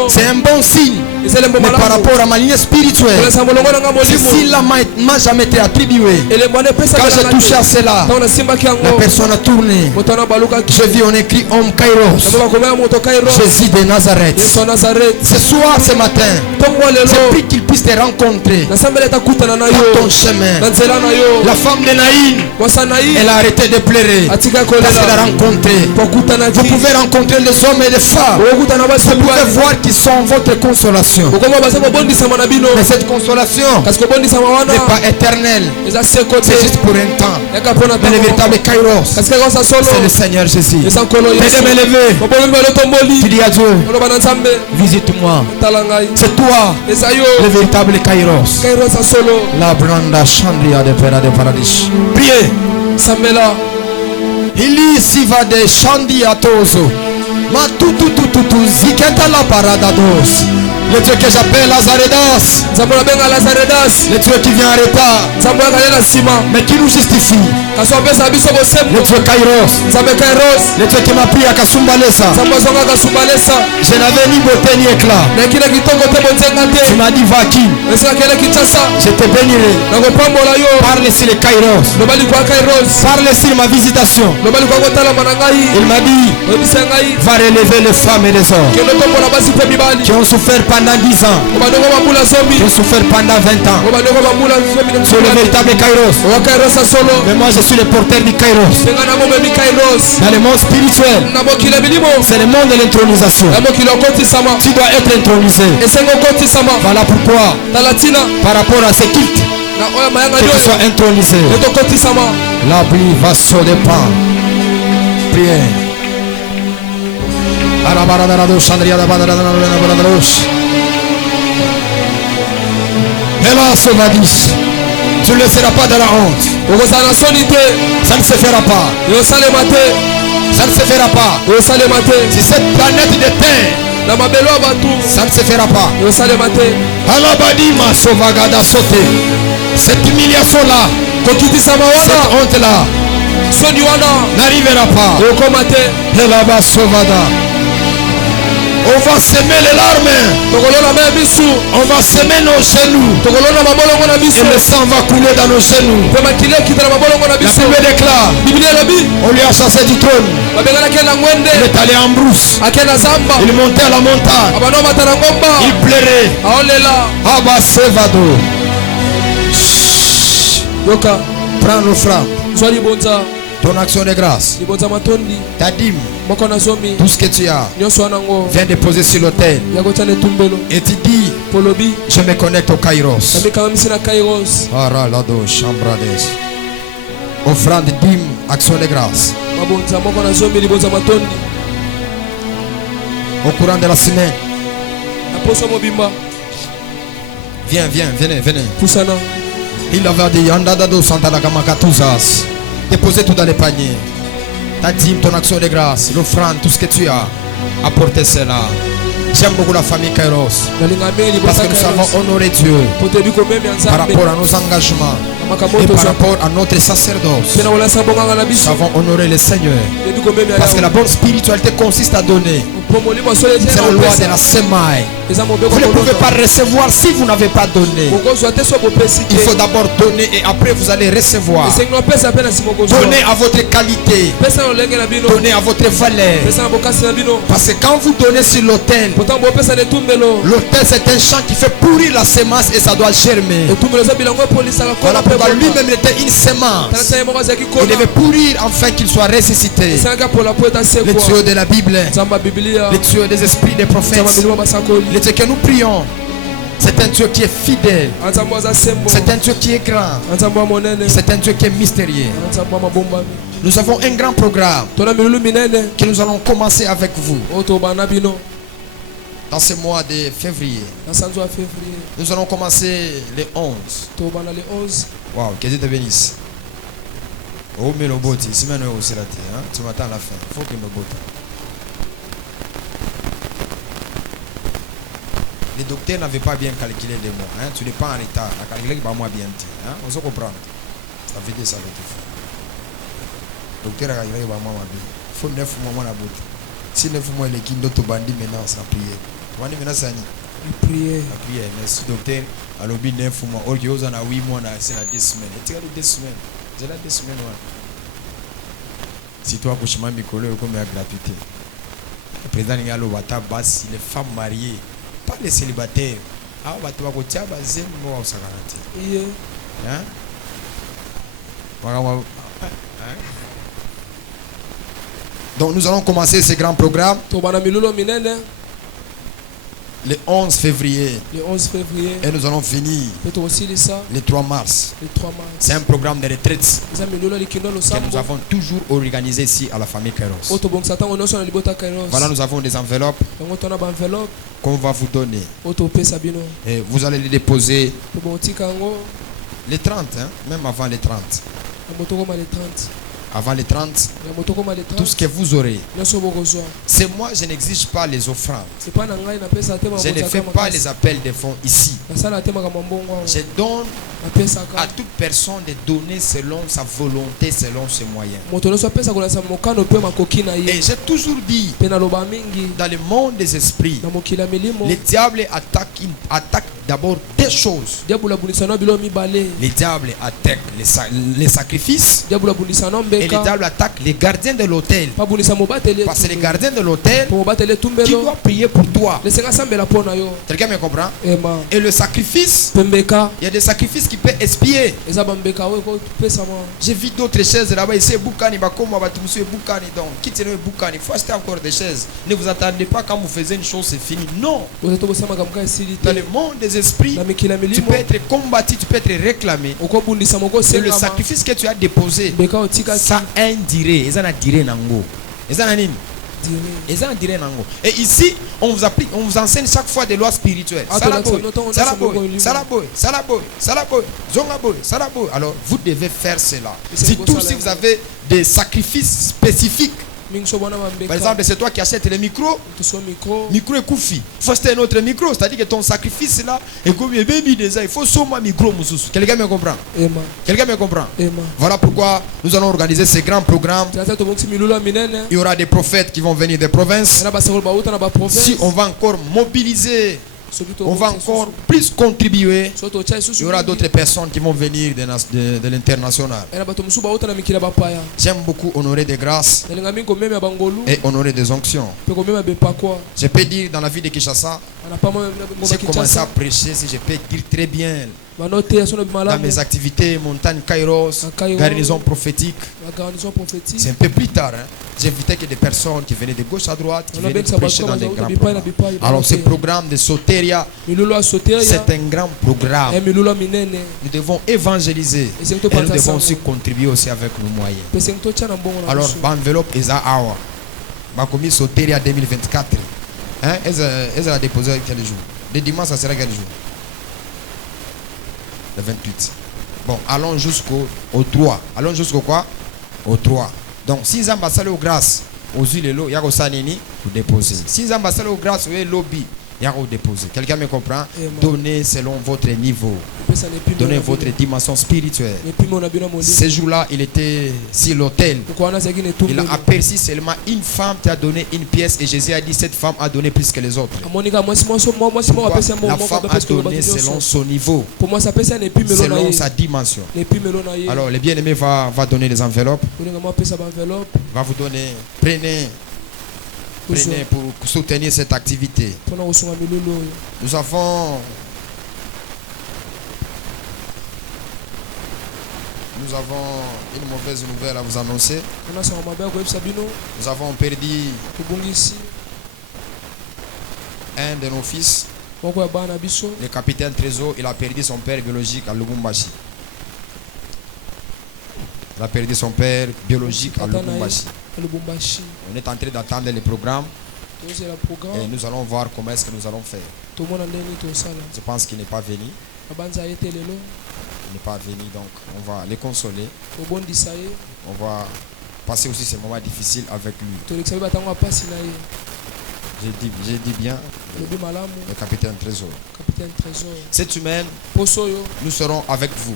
C'est un bon signe. Mais par rapport à ma ligne spirituelle, ceci là m'a jamais été attribué. Quand j'ai touché à cela, la personne a tourné. Je vis on écrit Homme Kairos, Jésus de Nazareth. Ce soir, ce matin, j'ai pris qu'il puisse te rencontrer dans ton chemin. La femme de Naïn, elle a arrêté de pleurer parce qu'elle a rencontré. Vous pouvez rencontrer les hommes et les femmes. Vous pouvez voir qu'ils sont votre consolation. Mais cette consolation n'est pas éternelle. C'est juste pour un temps. Mais le véritable Kairos, c'est le Seigneur Jésus. T'es élevé. Tu dis à Dieu, visite-moi. C'est toi, le véritable Kairos. La branda chandria de pera de paradis. Priez. Il si va de chandia tozo. Ma tout ziketa la parada dos. Le Dieu que j'appelle Lazaredas. Le Dieu qui vient en retard. Mais qui nous justifie. Le Dieu Kairos. Le Dieu qui m'a pris à Kasumbalesa. Je n'avais ni beauté ni éclat. Tu m'as dit va qui. Je te bénirai. Parle sur les Kairos. Parle sur ma visitation. Il m'a dit va relever les femmes et les hommes qui ont souffert pendant 10 ans, qui ont souffert pendant 20 ans. C'est le véritable Kairos. Mais moi je suis le porteur du Kairos. Dans le monde spirituel, c'est le monde de l'intronisation. Tu dois être intronisé. Voilà pourquoi, par rapport à ce culte, que tu sois intronisé. La pluie va se dépendre. Priez. Hélas, on m'a dit, tu ne le seras pas de la honte. Ça ne se fera pas. Ça ne se fera pas. Si cette planète de terre, ça ne se fera pas. Alabadima Sovagada sauté. Cette humiliation là, cette honte là, n'arrivera pas. Helaba Sovada. On va semer les larmes. On va semer nos genoux. Et le sang va couler dans nos genoux. La Bible déclare, on lui a chassé du trône. Il est allé en brousse. Il montait à la montagne. Il pleurait. Abba Sevado. Prends l'offrande. Ton action de grâce, ta dîme, tout ce que tu as, viens déposer sur l'autel. Et tu dis, je me connecte au Kairos. Offrande, dîme, action de grâce. Au courant de la semaine, venez. Il avait dit, Andadado Santana Kamakatuzas. Déposez tout dans les paniers. Ta dîme, ton action de grâce, l'offrande, tout ce que tu as, apportez cela. J'aime beaucoup la famille Kairos. Parce que nous savons honorer Dieu par rapport à nos engagements et par rapport à notre sacerdoce. Nous savons honorer le Seigneur. Parce que la bonne spiritualité consiste à donner. C'est la loi de la semaille. Vous ne pouvez pas recevoir si vous n'avez pas donné. Il faut d'abord donner et après vous allez recevoir. Donnez à votre qualité. Donnez à votre valeur. Parce que quand vous donnez sur l'autel, l'autel c'est un champ qui fait pourrir la semence et ça doit germer. Voilà pourquoi lui-même était une semence. Il devait pourrir afin qu'il soit ressuscité. Le Dieu de la Bible, le Dieu des esprits des prophètes, le Dieu que nous prions, c'est un Dieu qui est fidèle. C'est un Dieu qui est grand. C'est un Dieu qui est mystérieux. Nous avons un grand programme que nous allons commencer avec vous. Dans ce mois de février, nous allons commencer les 11. Waouh, que Dieu te bénisse. Oh, mais le boti, si maintenant aussi là, tu m'attends à la fin. Il faut que me botte. Les docteurs n'avaient pas bien calculé les mots. Hein? Tu n'es pas en retard. La calculé pas moi bien. Hein? On se comprend. Ça veut dire ça. Le docteur a calculé pas moi bien. Il faut 9 mois à la botte. Si 9 mois il est qui d'autres bandits maintenant c'est la prière. Maintenant c'est la prière. La prière. Merci docteur. Alors bien 9 mois. Or que vous en a 8 mois c'est la 2 semaines. Et tu as 2 semaines. C'est la 2 semaines. Si toi accouchement Mikolo comme la gratuité. Le président Ngalo Wata basse les femmes mariées. Pas les célibataires. Ah, bah, tu vas go tia bazem mo au sakanati. Hein? Donc nous allons commencer ce grand programme le 11 février. Et nous allons finir le 3 mars. C'est un programme de retraite que nous avons toujours organisé ici à la famille Kairos. Voilà, nous avons des enveloppes qu'on va vous donner. Et vous allez les déposer les 30, hein? Même avant les 30. Avant les 30, tout ce que vous aurez. C'est moi, je n'exige pas les offrandes. Je ne fais pas les appels de fonds ici. Je donne à toute personne de donner selon sa volonté, selon ses moyens. Et j'ai toujours dit, dans le monde des esprits, le diable attaque d'abord deux choses. Le diable attaque les sacrifices. Et le diable attaque les gardiens de l'autel. Parce que les gardiens de l'autel qui doivent prier pour toi. Quelqu'un me comprend? Et le sacrifice, il y a des sacrifices qui peuvent espier. J'ai vu d'autres chaises là-bas. Ici, Boukani, donc quittez le Boukani. Il faut acheter encore des chaises. Ne vous attendez pas quand vous faites une chose, c'est fini. Non. Dans le monde des esprits, tu peux être combattu, tu peux être réclamé. Et le sacrifice que tu as déposé, ça a un durée. Et ici, on vous enseigne chaque fois des lois spirituelles. Alors, vous devez faire cela. Si vous avez des sacrifices spécifiques Par exemple, c'est toi qui achètes les micros. Micro et koufi. Il faut acheter un autre micro. C'est-à-dire que ton sacrifice là est comme il faut seulement micro. Quelqu'un me comprend? Quelqu'un me comprend? Voilà pourquoi nous allons organiser ces grands programmes. Il y aura des prophètes qui vont venir des provinces. Si on va encore mobiliser, on va encore plus contribuer. Il y aura d'autres personnes qui vont venir de l'international. J'aime beaucoup honorer des grâces et honorer des onctions. Je peux dire dans la vie de Kinshasa, j'ai commencé à prêcher, si je peux dire très bien, dans mes activités, montagne Kairos, garnison prophétique. C'est un peu plus tard. J'invitais que des personnes qui venaient de gauche à droite, qui venaient prêcher dans des grands programmes. Alors ce programme de Soteria, c'est un grand programme. Nous devons évangéliser et nous devons aussi contribuer aussi avec nos moyens. Alors l'enveloppe est à Awa. Ma commis Soteria 2024. Elle a déposé quel jour? Le dimanche, ça sera quel jour? Le 28. Bon, allons jusqu'au 3. Allons jusqu'au quoi? Au 3. Donc, si vous avez aux grâces, aux huiles, il y a vous déposez. Si vous avez aux grâces, vous lobby, il y a vous déposez. Quelqu'un me comprend? Donnez selon votre niveau. Donnez votre dimension spirituelle. Ce jour-là, il était sur l'autel. Il a aperçu seulement une femme qui a donné une pièce et Jésus a dit cette femme a donné plus que les autres. La femme a donné selon son niveau, selon sa dimension. Alors, le bien-aimé va donner les enveloppes. Va vous donner, prenez pour soutenir cette activité. Nous avons une mauvaise nouvelle à vous annoncer. Nous avons perdu un de nos fils. Le capitaine Trésor, il a perdu son père biologique à Lubumbashi. Il a perdu son père biologique à Lubumbashi. On est en train d'attendre le programme. Et nous allons voir comment est-ce que nous allons faire. Je pense qu'il n'est pas venu. Il n'est pas venu, donc on va les consoler. On va passer aussi ces moments difficiles avec lui. J'ai dit bien le capitaine Trésor. Cette semaine, nous serons avec vous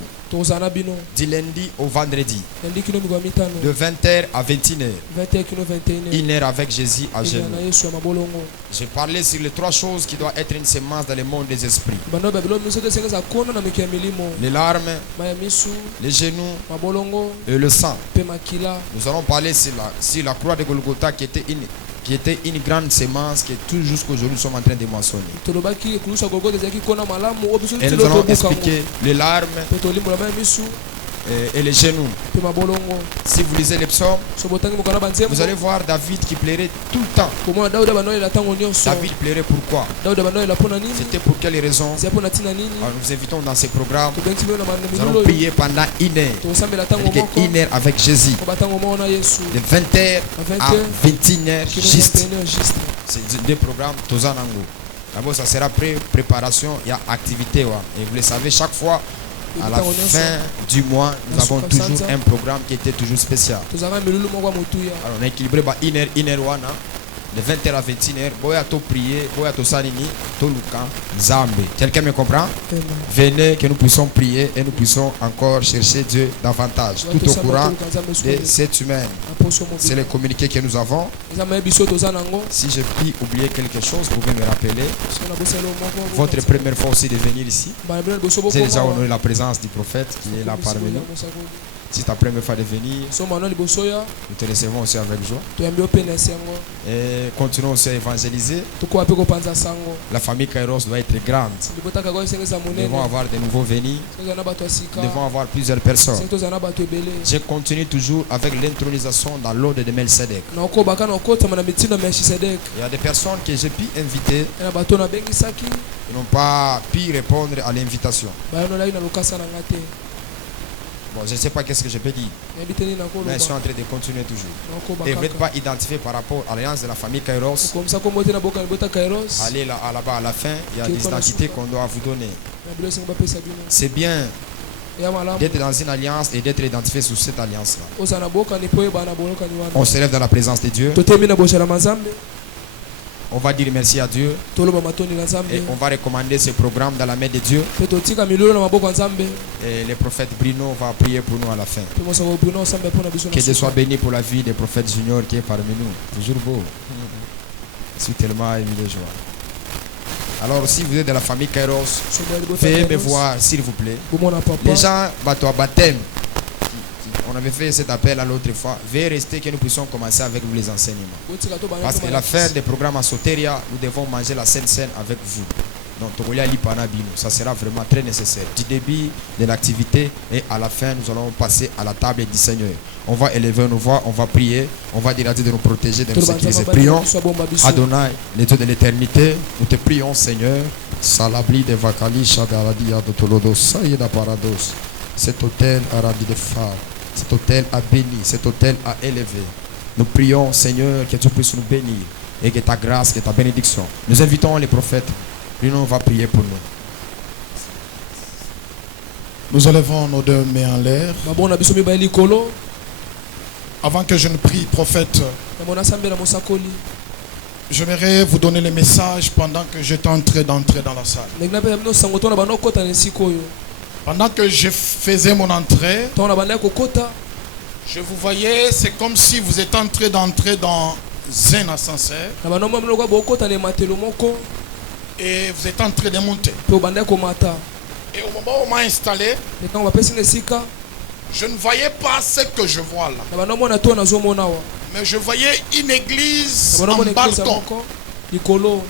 du lundi au vendredi, de 20h à 21h, une heure avec Jésus à genoux. J'ai parlé sur les 3 choses qui doivent être une semence dans le monde des esprits: les larmes, les genoux et le sang. Nous allons parler sur la croix de Golgotha qui était une grande semence que tout jusqu'aujourd'hui nous sommes en train de moissonner. Et nous allons expliquer les larmes et les genoux. Si vous lisez les psaumes, vous allez voir David qui pleurait tout le temps. David pleurait pourquoi? C'était pour quelle raison? Alors nous invitons dans ces programmes. Nous allons prier pendant une heure. Une heure avec Jésus. De 20h à 21h juste. C'est 2 programmes. D'abord ça sera préparation, il y a activité. Et vous le savez, chaque fois à la fin du mois, nous avons toujours un programme qui était toujours spécial. Alors on a équilibré une heure, de 20h à 21h, boya to prier, boya to salini, to luka, Zambé. Quelqu'un me comprend? Venez que nous puissions prier et nous puissions encore chercher Dieu davantage. Tout au courant de cette semaine. C'est le communiqué que nous avons. Si j'ai pu oublier quelque chose, vous pouvez me rappeler. Votre première fois aussi de venir ici. J'ai déjà honoré la présence du prophète qui est là parmi nous. Si c'est ta première fois de venir, nous te recevons aussi avec joie. Et continuons aussi à évangéliser. La famille Kairos doit être grande. Nous devons avoir de nouveaux venus. Nous devons avoir plusieurs personnes. Je continue toujours avec l'intronisation dans l'ordre de Melchizedek. Il y a des personnes que j'ai pu inviter qui n'ont pas pu répondre à l'invitation. Bon, je ne sais pas qu'est-ce que je peux dire, mais je suis en train de continuer toujours. Et vous n'êtes pas identifié par rapport à l'alliance de la famille Kairos. Allez là-bas à la fin, il y a des identités qu'on doit vous donner. C'est bien d'être dans une alliance et d'être identifié sous cette alliance-là. ozala bokani po yebana bolokani wana On se lève dans la présence de Dieu. totemi na boshela mazambe On va dire merci à Dieu. toloba matoni na Et nzambe on va recommander ce programme dans la main de Dieu. pe totika milolo na maboko ya nzambe Et le prophète Bruno va prier pour nous à la fin. pe mosako bruno osambe mpona biso Que Dieu soit na béni pour la vie des prophètes juniors qui est parmi nous. Toujours beau. Je suis tellement ému de joie. Alors, si vous êtes de la famille Kairos, veuillez me voir, s'il vous plaît. bomona papa Les gens, bateau à baptême, on avait fait cet appel à l'autre fois. Veuillez rester que nous puissions commencer avec vous les enseignements. botika to bana Parce que la fin des programmes à Soteria, nous devons manger la Sainte Seine avec vous. Donc, Togolia Lipana Bino, ça sera vraiment très nécessaire. Du début de l'activité et à la fin, nous allons passer à la table du Seigneur. On va élever nos voix, on va prier, on va dire à Dieu de nous protéger, de nous sécuriser. Prions. Adonai, les dieux de l'éternité, nous te prions, Seigneur. Salabli de Vakali, Shadaradia de Tolodo, Saïda Parados. Cet hôtel a rendu des phares. Cet hôtel a béni, cet hôtel a élevé. Nous prions, Seigneur, que tu puisses nous bénir et que ta grâce, que ta bénédiction. Nous invitons les prophètes. Bruno va prier pour nous. Nous élevons nos deux mains en l'air. mabona biso mibali likolo Avant que je ne prie, prophète, na mona sambela mosakoli j'aimerais vous donner les messages pendant que j'étais en train d'entrer dans la salle. ndenge napesa bino sango to na bana okota na esika oyo Pendant que je faisais mon entrée, ntango na banda kokota je vous voyais, c'est comme si vous êtes en train d'entrer dans un ascenseur na bana mwa miloko bokota na ematelo moko et vous êtes en train de monter. pe obanda komata Et au moment où on m'a installé, me ntango bapesi na esika je ne voyais pas ce que je vois là. na bana omona to nazomona awa Mais je voyais une na église bana en omona eklesa balcon. moko likolo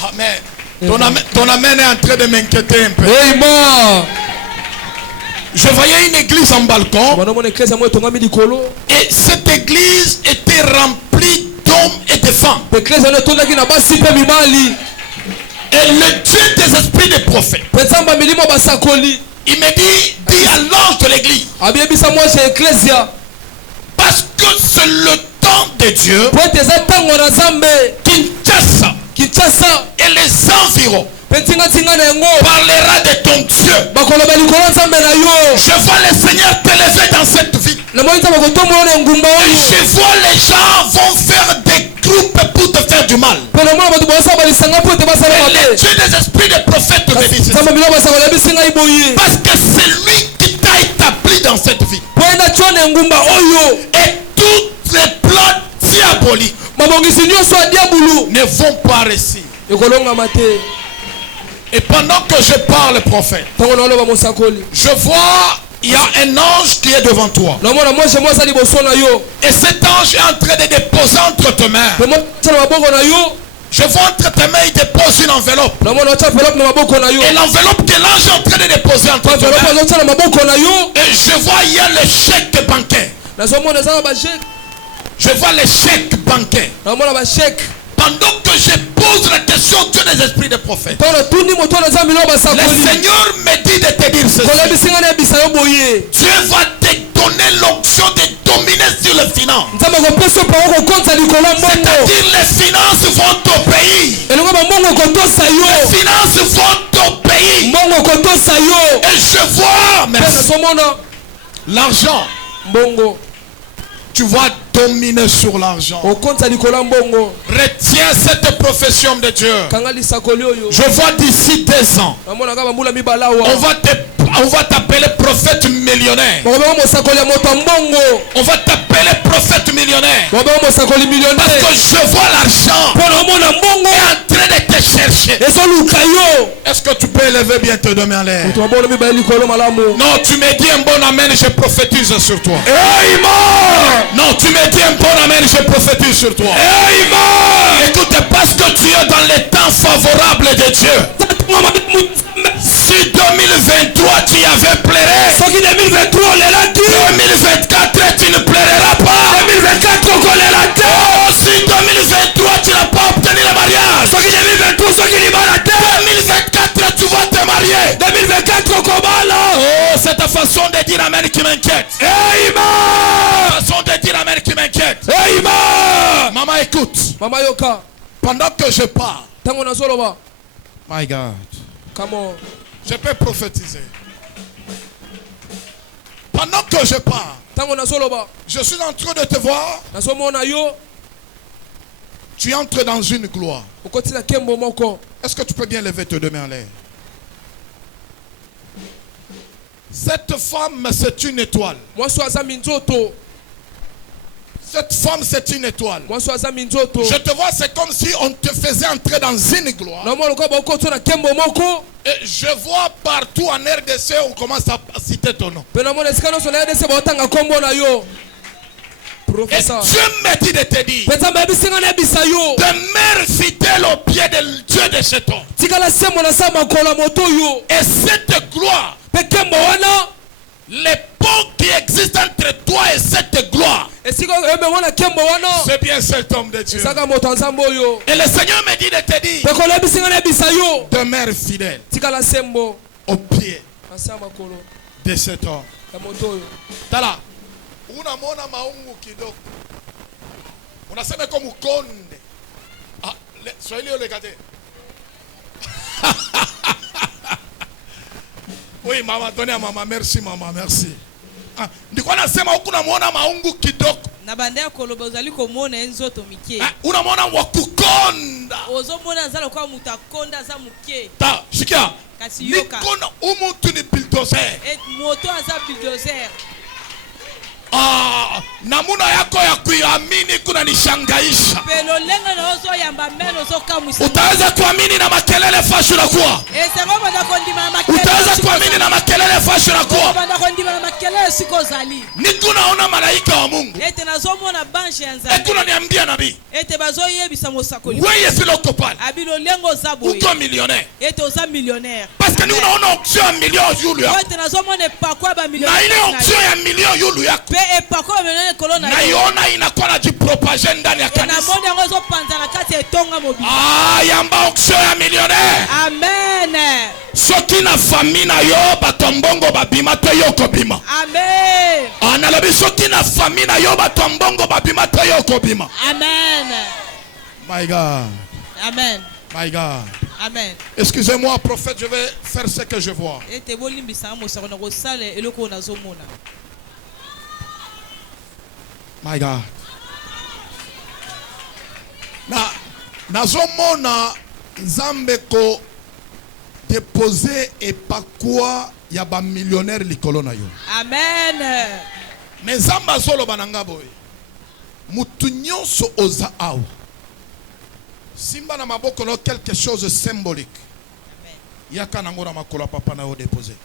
Ah, mais ton amen est en train de m'inquiéter un peu. eima Je voyais une église en na balcon bana omona eklesa moko etongami likolo et cette église était remplie d'hommes et de femmes. pe eklesa wana etondaki na basi mpe mibali Et le Dieu des esprits des prophètes, pe nzambe milimo basakoli il me dit à l'ange de l'église, abiyebisa mwasi ya eklesia parce que c'est le temps de Dieu, po ete eza ntango na nzambe Kinshasa kinshasa et les environs pe ntingatinga na yango parlera de ton Dieu. bakoloba likolo nzambe na yo Je vois le Seigneur t'élever dans cette ville. namoni nzambe kotombola na engumba Et oyo je vois les gens vont faire des groupes pour te faire du mal. pe namona bato basala balisanga mpo ete basala Et le mabe Dieu des esprits des prophètes te dit ceci. nzambe miloko basakola yebisi ngai boye Parce que c'est lui qui t'a établi dans cette vie. po enda tio na engumba oyo Et tous les plans diaboliques mabongisi nyonso ya diabulu ne vont pas réussir. ekolongama te Et pendant que je parle, prophète, ntango naoloba mosakoli je vois il y a un ange qui est devant toi. namona mwasi moko aza liboso na yo Et cet ange est en train de déposer entre tes mains. pe mwasi na maboko na yo Je vois entre tes mains, il dépose une enveloppe. namona otya enveloppe na maboko na yo Et l'enveloppe que l'ange est en train de déposer entre tes enveloppe mains. azotya na maboko na yo Et je vois il y a le chèque bancaire. nazomona eza na basheke Je vois le chèque bancaire. namona basheke Pendant que je pose la question au Dieu des esprits des prophètes, ntango natuni moto wana eza miloko le basakoli Seigneur me dit de te dire ceci. kolebisi ngai nayebisa yo boye Dieu va te donner l'onction de dominer sur les finances. nzambe akopesa yo mpango kokonza likolo ya mbongo C'est-à-dire les finances vont t'obéir. elongo bambongo ekotosa Les yo finances vont t'obéir. mbongo ekotosa yo Et je vois, mpe merci, nazomona l'argent. mbongo Tu vas dominer sur l'argent. okonza likolo ya mbongo Retiens cette profession de Dieu. kanga lisakoli oyo Je vois d'ici 2 ans, namonaka bambula mibale awa on va t'appeler prophète millionnaire. bakobeka mosakoli ya moto ya mbongo On va t'appeler prophète millionnaire. bakobeka mosakoli Parce millionnaire que je vois l'argent mpo na omona mbongo est en train de te chercher. ezoluka yo Est-ce que tu peux élever bien tes deux mains en l'air? moto mabongo mibale likolo malamu Non, tu me dis un bon amen, je prophétise sur toi. Amen. Non, tu me dis un bon amen, je prophétise sur toi. Amen. Écoute, parce que tu es dans les temps favorables de Dieu. Si 2023 tu y avais pleuré, soki 2023 olelaki 2024 tu ne pleureras pas. 2024 okolela te Oh, si 2023 tu n'as pas obtenu le mariage, soki 2023 soki libala te 2024 tu vas te marier. 2024 okobala Oh, c'est ta façon de dire amen qui m'inquiète. Amen. Façon de dire amen qui m'inquiète. Amen. Maman, écoute. mama yoka Pendant que je parle, ntango nazoloba my God, kamo je peux prophétiser. Pendant que je parle, Tango nazoloba. je suis en train de te voir. Nazomona yo. Tu entres dans une gloire. Okoti na kembo moko. Est-ce que tu peux bien lever tes deux mains en l'air? Cette femme, c'est une étoile. Moi so azami nzoto. Cette femme, c'est une étoile. Moi so azami nzoto. Je te vois, c'est comme si on te faisait entrer dans une gloire. Na molo ko ba okoti na kembo moko. Et je vois partout en RDC, on commence à citer ton nom. Pe na mona skano so na RDC ba otanga kombo na yo. Et Professeur. Dieu me dit de te dire, Peza ba bisinga na bisa yo. demeure fidèle au pied de Dieu de cet homme. Tikala sembo na sa makolo moto yo. Et cette gloire, Pe kembo wana. les ponts qui existent entre toi et cette gloire, Esiko ebe wana kembo wana. c'est bien cet homme de Dieu. Saka moto nzambo yo. Et le Seigneur me dit de te dire, Pe kola bisinga na bisa yo. demeure fidèle Tikala sembo au pied na sa makolo de cet homme. ya moto yo. Tala, unamwona maungu kidogo, unasema kama ukonde. Ah, Swahili ole kate. Oui, mama, donnez à maman, merci maman, merci. Ah, ndiko nasema huku unamwona maungu kidogo. Na bandea koloba uzali komona enzoto mike. Ah, unamwona wakukonda. Ozomona zalo kwa mutakonda za muke. Ta, shikia. Kasi yoka. Nikona umuntu ni bulldozer. Et moto aza bulldozer. Ah, namuna yako ya kuamini kuna nishangaisha. Pelo lenga na ozo yamba meno zo kamusa. Utaweza kuamini na makelele fashu na kuwa. Esengo banda kondima na makelele. Utaweza kuamini na makelele fashu na kuwa. Banda kondima na makelele siko zali. Niko naona malaika wa Mungu. Ete nazomona banche ya nzambe. Eti unaniambia nabii. Ete bazo yebisa mosakoli. Wewe si loko pale. Abilo lengo zabo. Uko millionnaire. Ete oza millionnaire. Parce que nous unaona option ya million yulu yako. Ete nazomona pakwa ba Na millionnaire. ile option ya million yulu yako. Pe pakwa ba millionnaire kolona. Na iona inakuwa na jipropager ndani ya kanisa. Namoni yango zo panza na kati etonga mobili. Ah, yamba option ya millionnaire. Amen. Soki na famille na yo batombongo babima te yo kobima. Amen. Analobi soki na famille na yo batombongo babima te yo kobima. Amen. My God. Amen. My God. Amen. Excusez-moi, prophète, je vais faire ce que je vois. Ete bolimbisa mosako na kosala eloko nazomona. My God. Nazomona nzambe ko déposer epakwa ya ba millionnaire likolo na yo. Amen. Mais nzamba solo bananga boy. Mutu nyonso oza awa. Simba na maboko no quelque chose de symbolique. Amen. Yaka nango na makolo papa na yo déposer.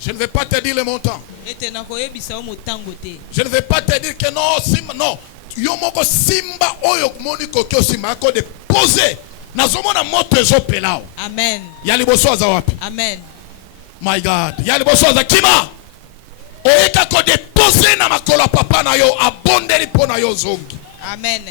Je ne vais pas te dire le montant. Ete na koyebisa motango te. Je ne vais pas te dire que non, simba, non. Yomoko simba oyo moni kokyo simba ko déposer. Nazomona moto ezopelao. Amen. Yali boso aza wapi? Amen. My God. Yali boso aza kima. Oyeka ko déposer na makolo papa na yo abondeli pona yo zongi. Amen.